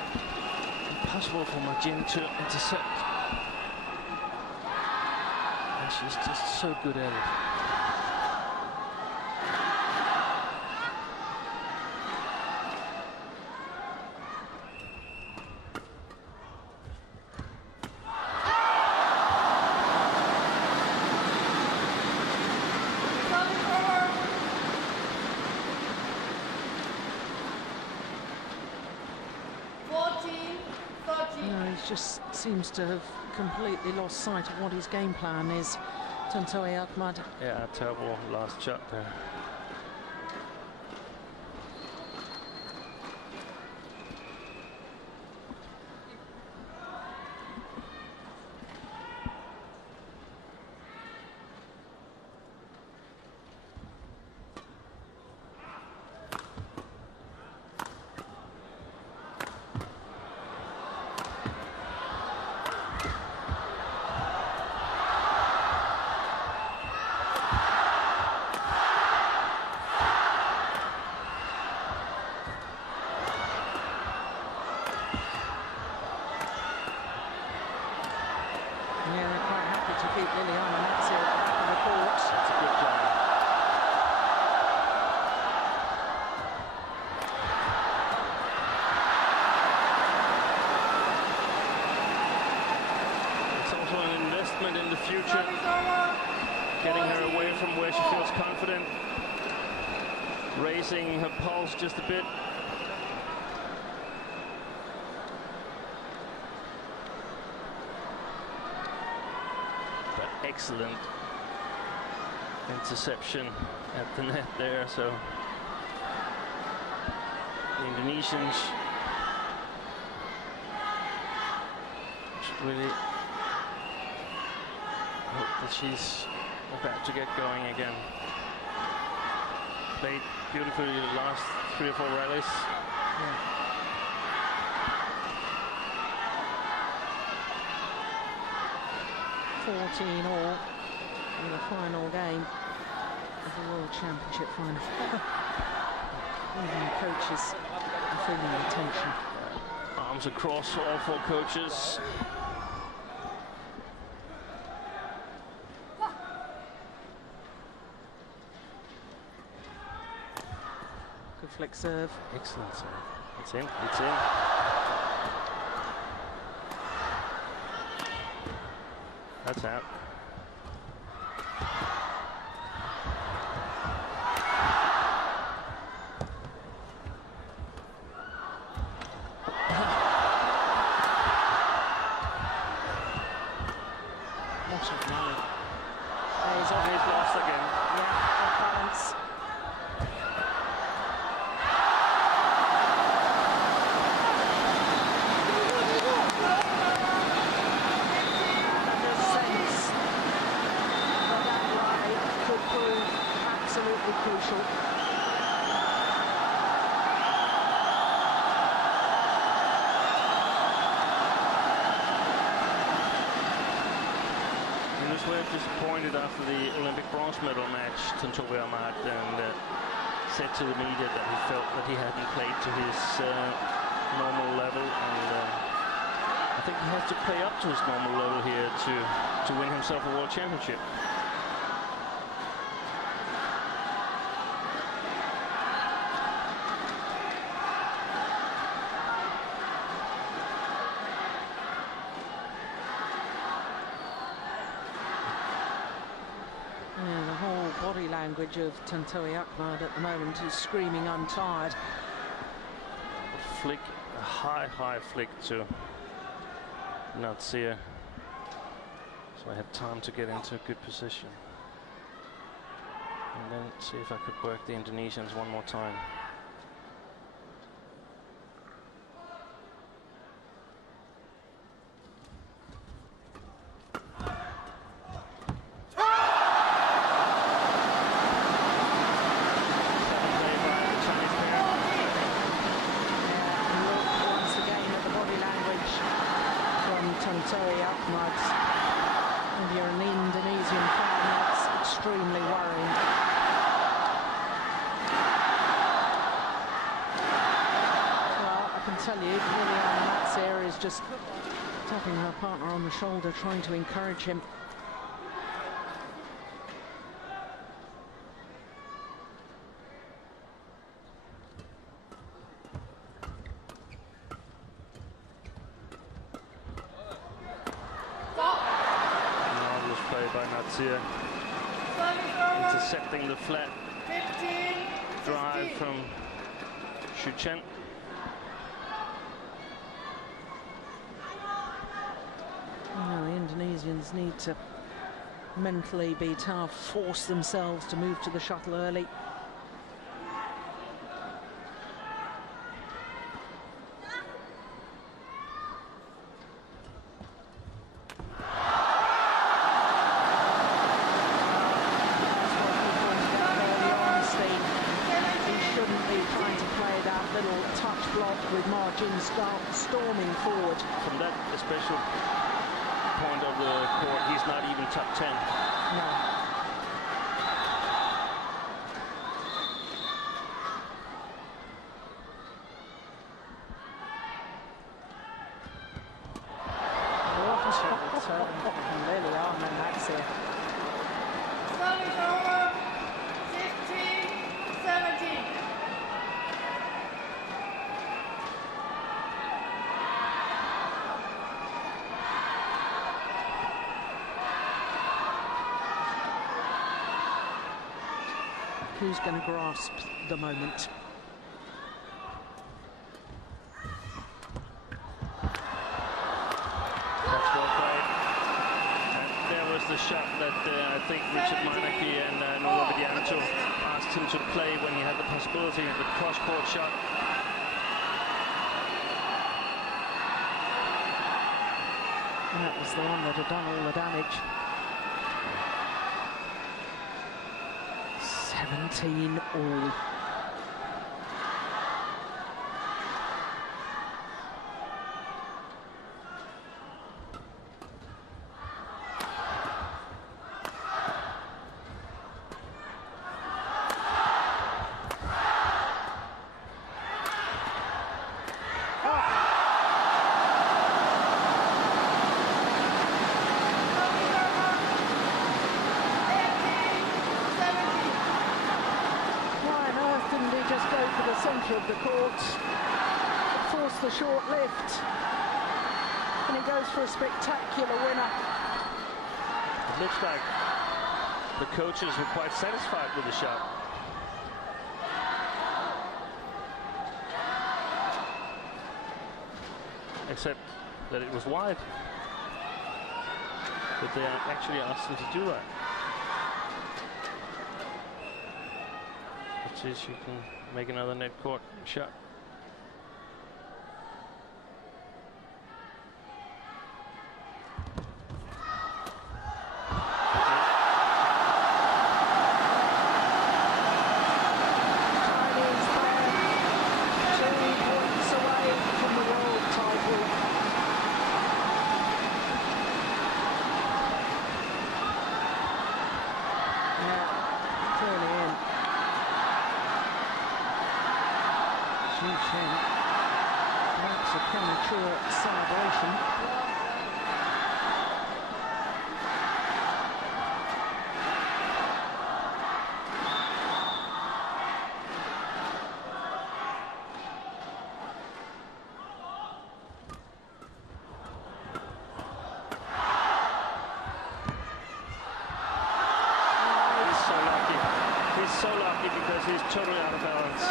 impossible for Majin to intercept. She's just so good at it. He just seems to have completely lost sight of what his game plan is. Tontowi Ahmad. Yeah, terrible last shot there. In the future, getting her away from where she feels confident, raising her pulse just a bit. excellent interception at the net there. So the Indonesians should really hope that she's about to get going again. Played beautifully the last 3 or 4 rallies. Yeah. 14 all in the final game of the World Championship final. Even the coaches are feeling the tension. Arms across, all 4 coaches. Good flick serve. Excellent serve. It's in. It's in. That's out. He's lost again. Yeah, off balance. Absolutely crucial. He was very disappointed after the Olympic bronze medal match, Tantowi Ahmad, and said to the media that he felt that he hadn't played to his normal level, and I think he has to play up to his normal level here to win himself a world championship. Language of Tantowi Ahmad at the moment is screaming I'm tired. Flick, a high flick to Natsir. So I had time to get into a good position. And then see if I could work the Indonesians one more time. Tantowi Ahmad. If you're an Indonesian fan, that's extremely worrying. Well, I can tell you, Liliana Natsir is just tapping her partner on the shoulder, trying to encourage him. Natsir intercepting the flat drive from Shuchen. The Indonesians need to mentally be tough, force themselves to move to the shuttle early. Storming forward. From that special point of the court, he's not even top 10. No. Really are, man, that's it. Service over. 16-17. Who's going to grasp the moment? That's well played. And there was the shot that I think Richard Meineke and Nora Vidianto asked him to play when he had the possibility of the cross-court shot. That was the one that had done all the damage. 17 all. Of the court, forced the short lift, and he goes for a spectacular winner. It looks like the coaches were quite satisfied with the shot. Except that it was wide. But they actually asked him to do that. Which is, you can make another net court shot. That's a premature celebration. He's so lucky. He's so lucky because he's totally out of balance.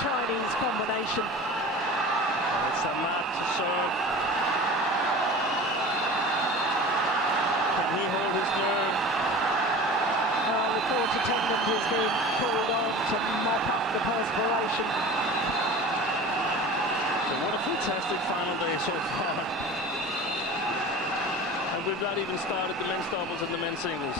Chinese combination. It's Ahmad to serve. Can he hold his nerve? The court attendant is being called on to mop up the perspiration. So what a fantastic final day so far. And we've not even started the men's doubles and the men's singles.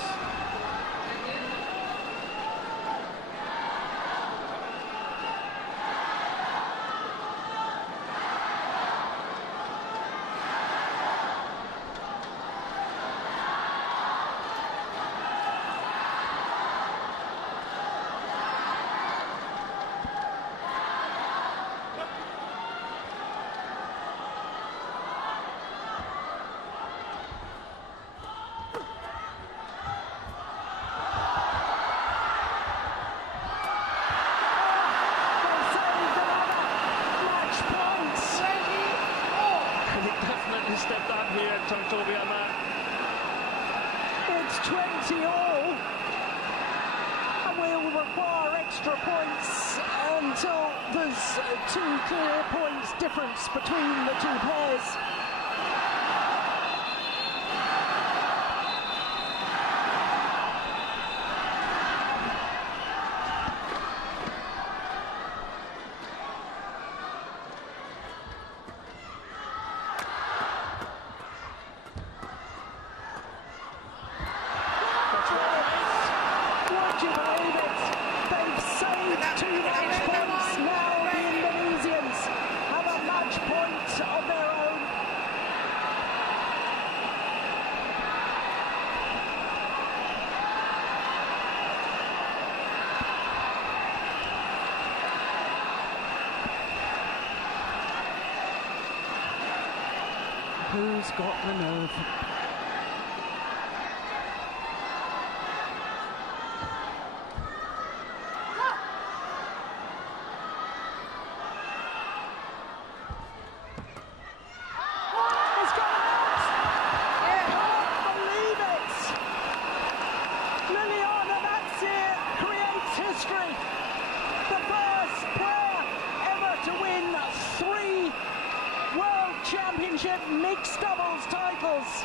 Ahmad. It's 20 all. And we'll require extra points until there's 2 clear points difference between the 2 pairs. Would you believe it? They've saved 2 match points. Now the Indonesians have a match point of their own. Who's got the nerve? It's gone out! Can't believe it! Liliana Natsir creates history. The first player ever to win 3 World Championship mixed doubles titles.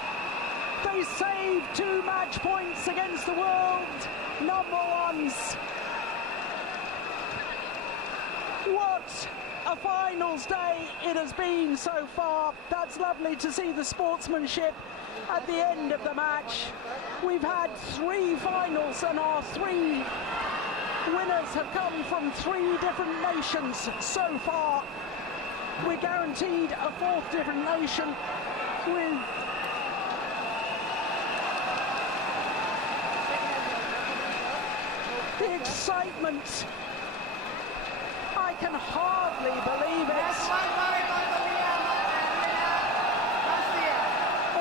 They saved 2 match points against the world #1s. What a finals day it has been so far. That's lovely to see the sportsmanship at the end of the match. We've had 3 finals and our 3 winners have come from 3 different nations so far. We're guaranteed a 4th different nation with the excitement. I can hardly believe it.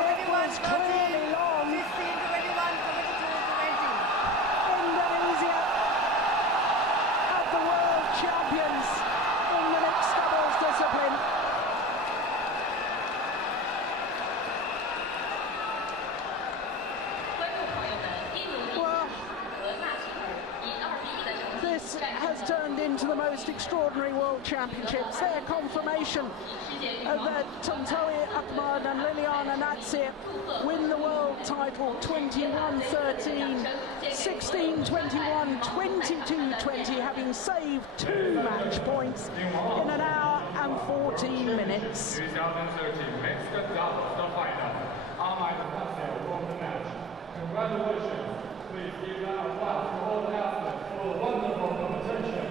It was clearly long. Indonesia are the world champions in the mixed doubles discipline. Well, this has turned into the most extraordinary World Championships. Their confirmation that Tontowi Ahmad and Liliana Natsir win the world title 21-13, 16-21, 22-20, having saved 2 match points in an hour and 14 minutes. 2013 mixed doubles, the final. Ahmad and Natsir won the match. Congratulations. Please give a round of applause for all athletes for a wonderful competition.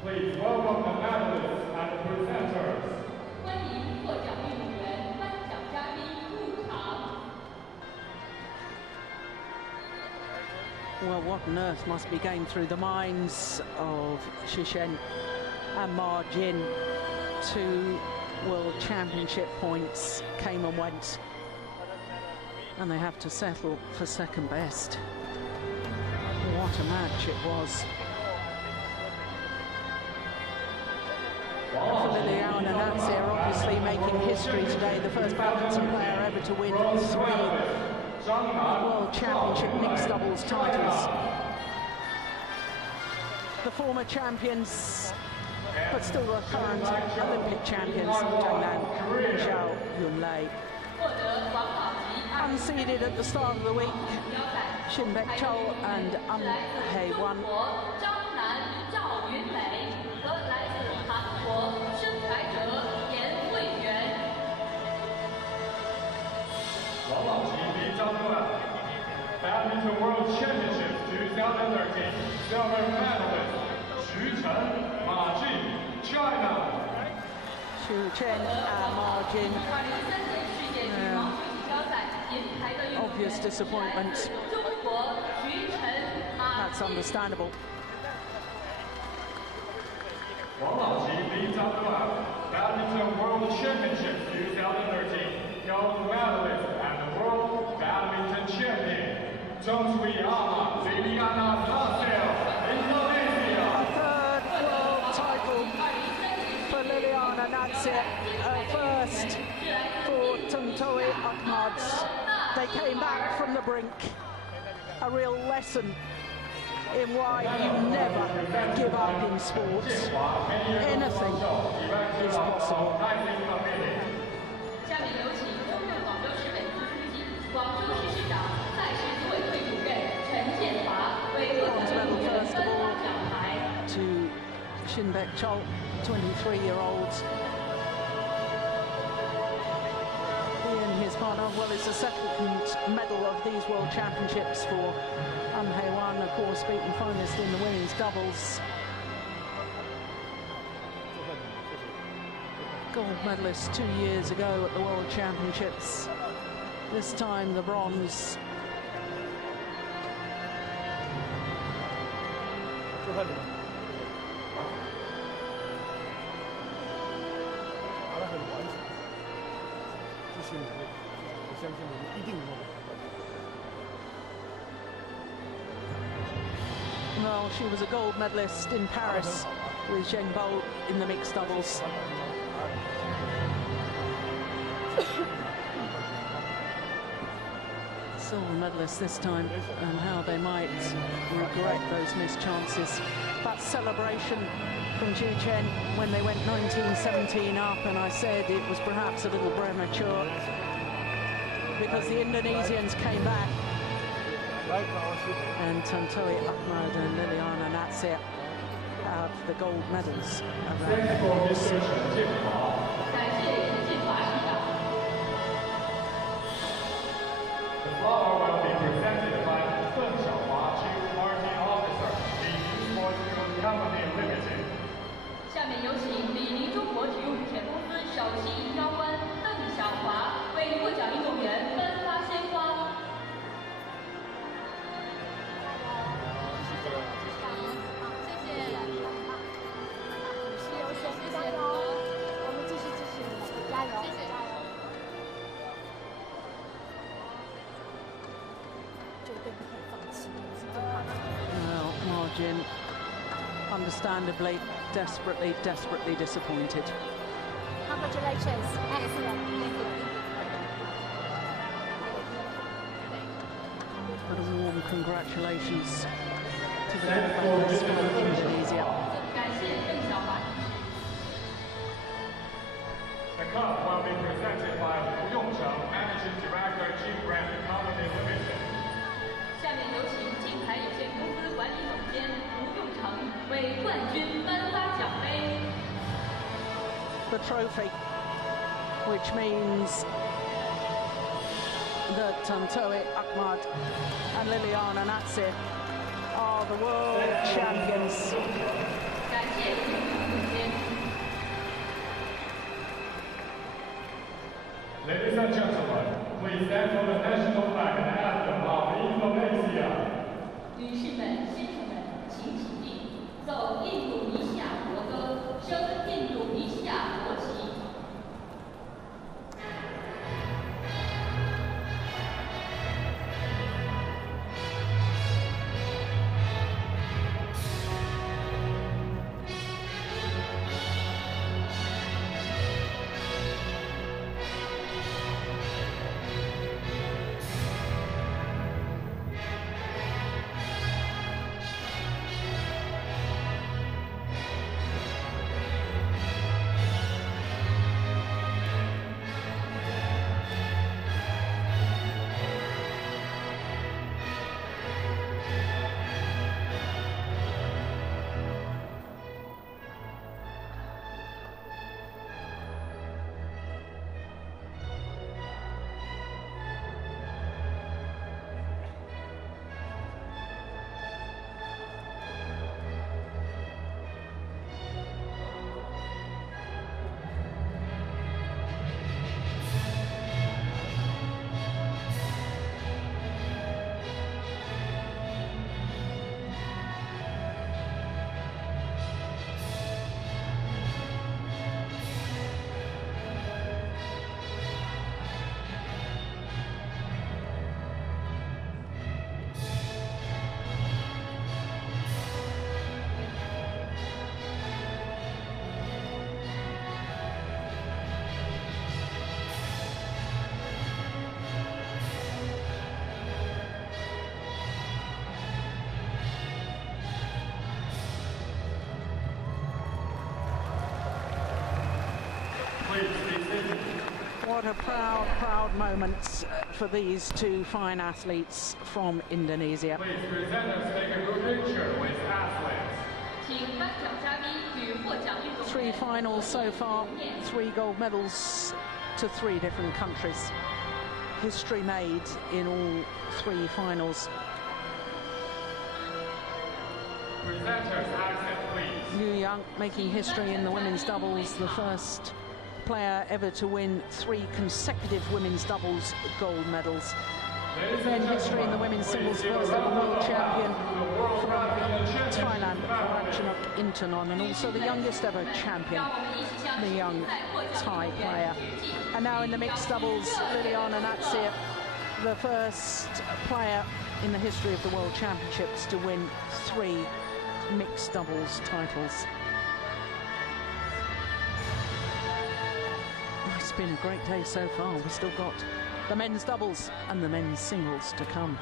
Please welcome the medalists and the presenters. 欢迎获奖运动员、颁奖嘉宾入场。 Well, what on earth must be going through the minds of Shishen and Ma Jin? 2 World Championship points came and went, and they have to settle for second best. What a match it was. For Liliana Natsir, obviously making history today, the first badminton player ever to win 3 World Championship mixed doubles titles. The former champions, but still the current Olympic champions, Zhang Nan and Zhao Yunlei. 获得王宝吉Unseeded at the start of the week, Xin Bechou and Hei Wan. 张楠、赵云美和来自韩国申台哲、严慧媛。 王老吉 BWF Badminton World Championships 2013 silver medalist Xu Chen, Ma Jin, China. Xu Chen and Ma Jin. 2003年世界羽毛球锦标赛银牌的运动员 Obvious disappointment. 中国徐晨、马 That's 进。 understandable. 王老吉 BWF Badminton World Championships 2013 gold medalist and the World Badminton Champion. Ahmad, Liliana Natsir, Indonesia. A third world title for Liliana Natsir. First for Tantowi Ahmad. They came back from the brink. A real lesson in why you never give up in sports. Anything is possible. 下面有请中共广州市委副书记、广州市市长、赛事组委会主任陈建华为获奖运动员颁发奖牌。 To Xin Bechou, 23-year-old. He and his partner, well, it's the second medal of these World Championships for Hei Wan, of course, beaten finalist in the women's doubles. Gold medalist 2 years ago at the World Championships. This time the bronze. Well, she was a gold medalist in Paris with Zheng Bo in the mixed doubles. Silver medalist this time, and how they might regret those missed chances. That celebration from Zhu Chen when they went 19-17 up, and I said it was perhaps a little premature because the Indonesians came back, and Tantowi Ahmad and Liliana Natsir have the gold medals around the course. 感谢陈建华市长。 The flower will be presented by Deng Xiaohua, Chief Marketing Officer, Li Sports Food Company Limited. 下面有请李宁中国体育有限公司首席营销官邓小华为获奖运动员颁发鲜花。 Well, Ma Jin, understandably, desperately disappointed. Congratulations. Excellent. But a warm congratulations to the gold medalist from Indonesia. 感谢邓小华。 The cup will be presented by Wu Yongcheng, Managing Director, Chief Brand Company Limited. 下面有请金牌有限公司管理总监吴用成为冠军颁发奖杯。 The trophy, which means that Tantowi Ahmad and Liliana Natsir are the world champions. 感谢。present for the national flag and anthem of Indonesia. 女士们、先生们，请起立，奏印度尼西亚国歌，升印度尼西亚国旗。 What a proud, proud moment for these two fine athletes from Indonesia. Please, presenters, take a group picture with athletes. 请颁奖嘉宾与获奖运动员。 3 finals so far, 3 gold medals to 3 different countries. History made in all 3 finals. Presenters, accent, please. Liu Yang making history in the women's doubles, the first player ever to win 3 consecutive women's doubles gold medals. Then history in the women's singles, first ever world champion from Thailand, Ratchanok Intanon, and also the youngest ever champion, the young Thai player. And now in the mixed doubles, Liliana Natsir, the first player in the history of the World Championships to win 3 mixed doubles titles. It's been a great day so far. We've still got the men's doubles and the men's singles to come.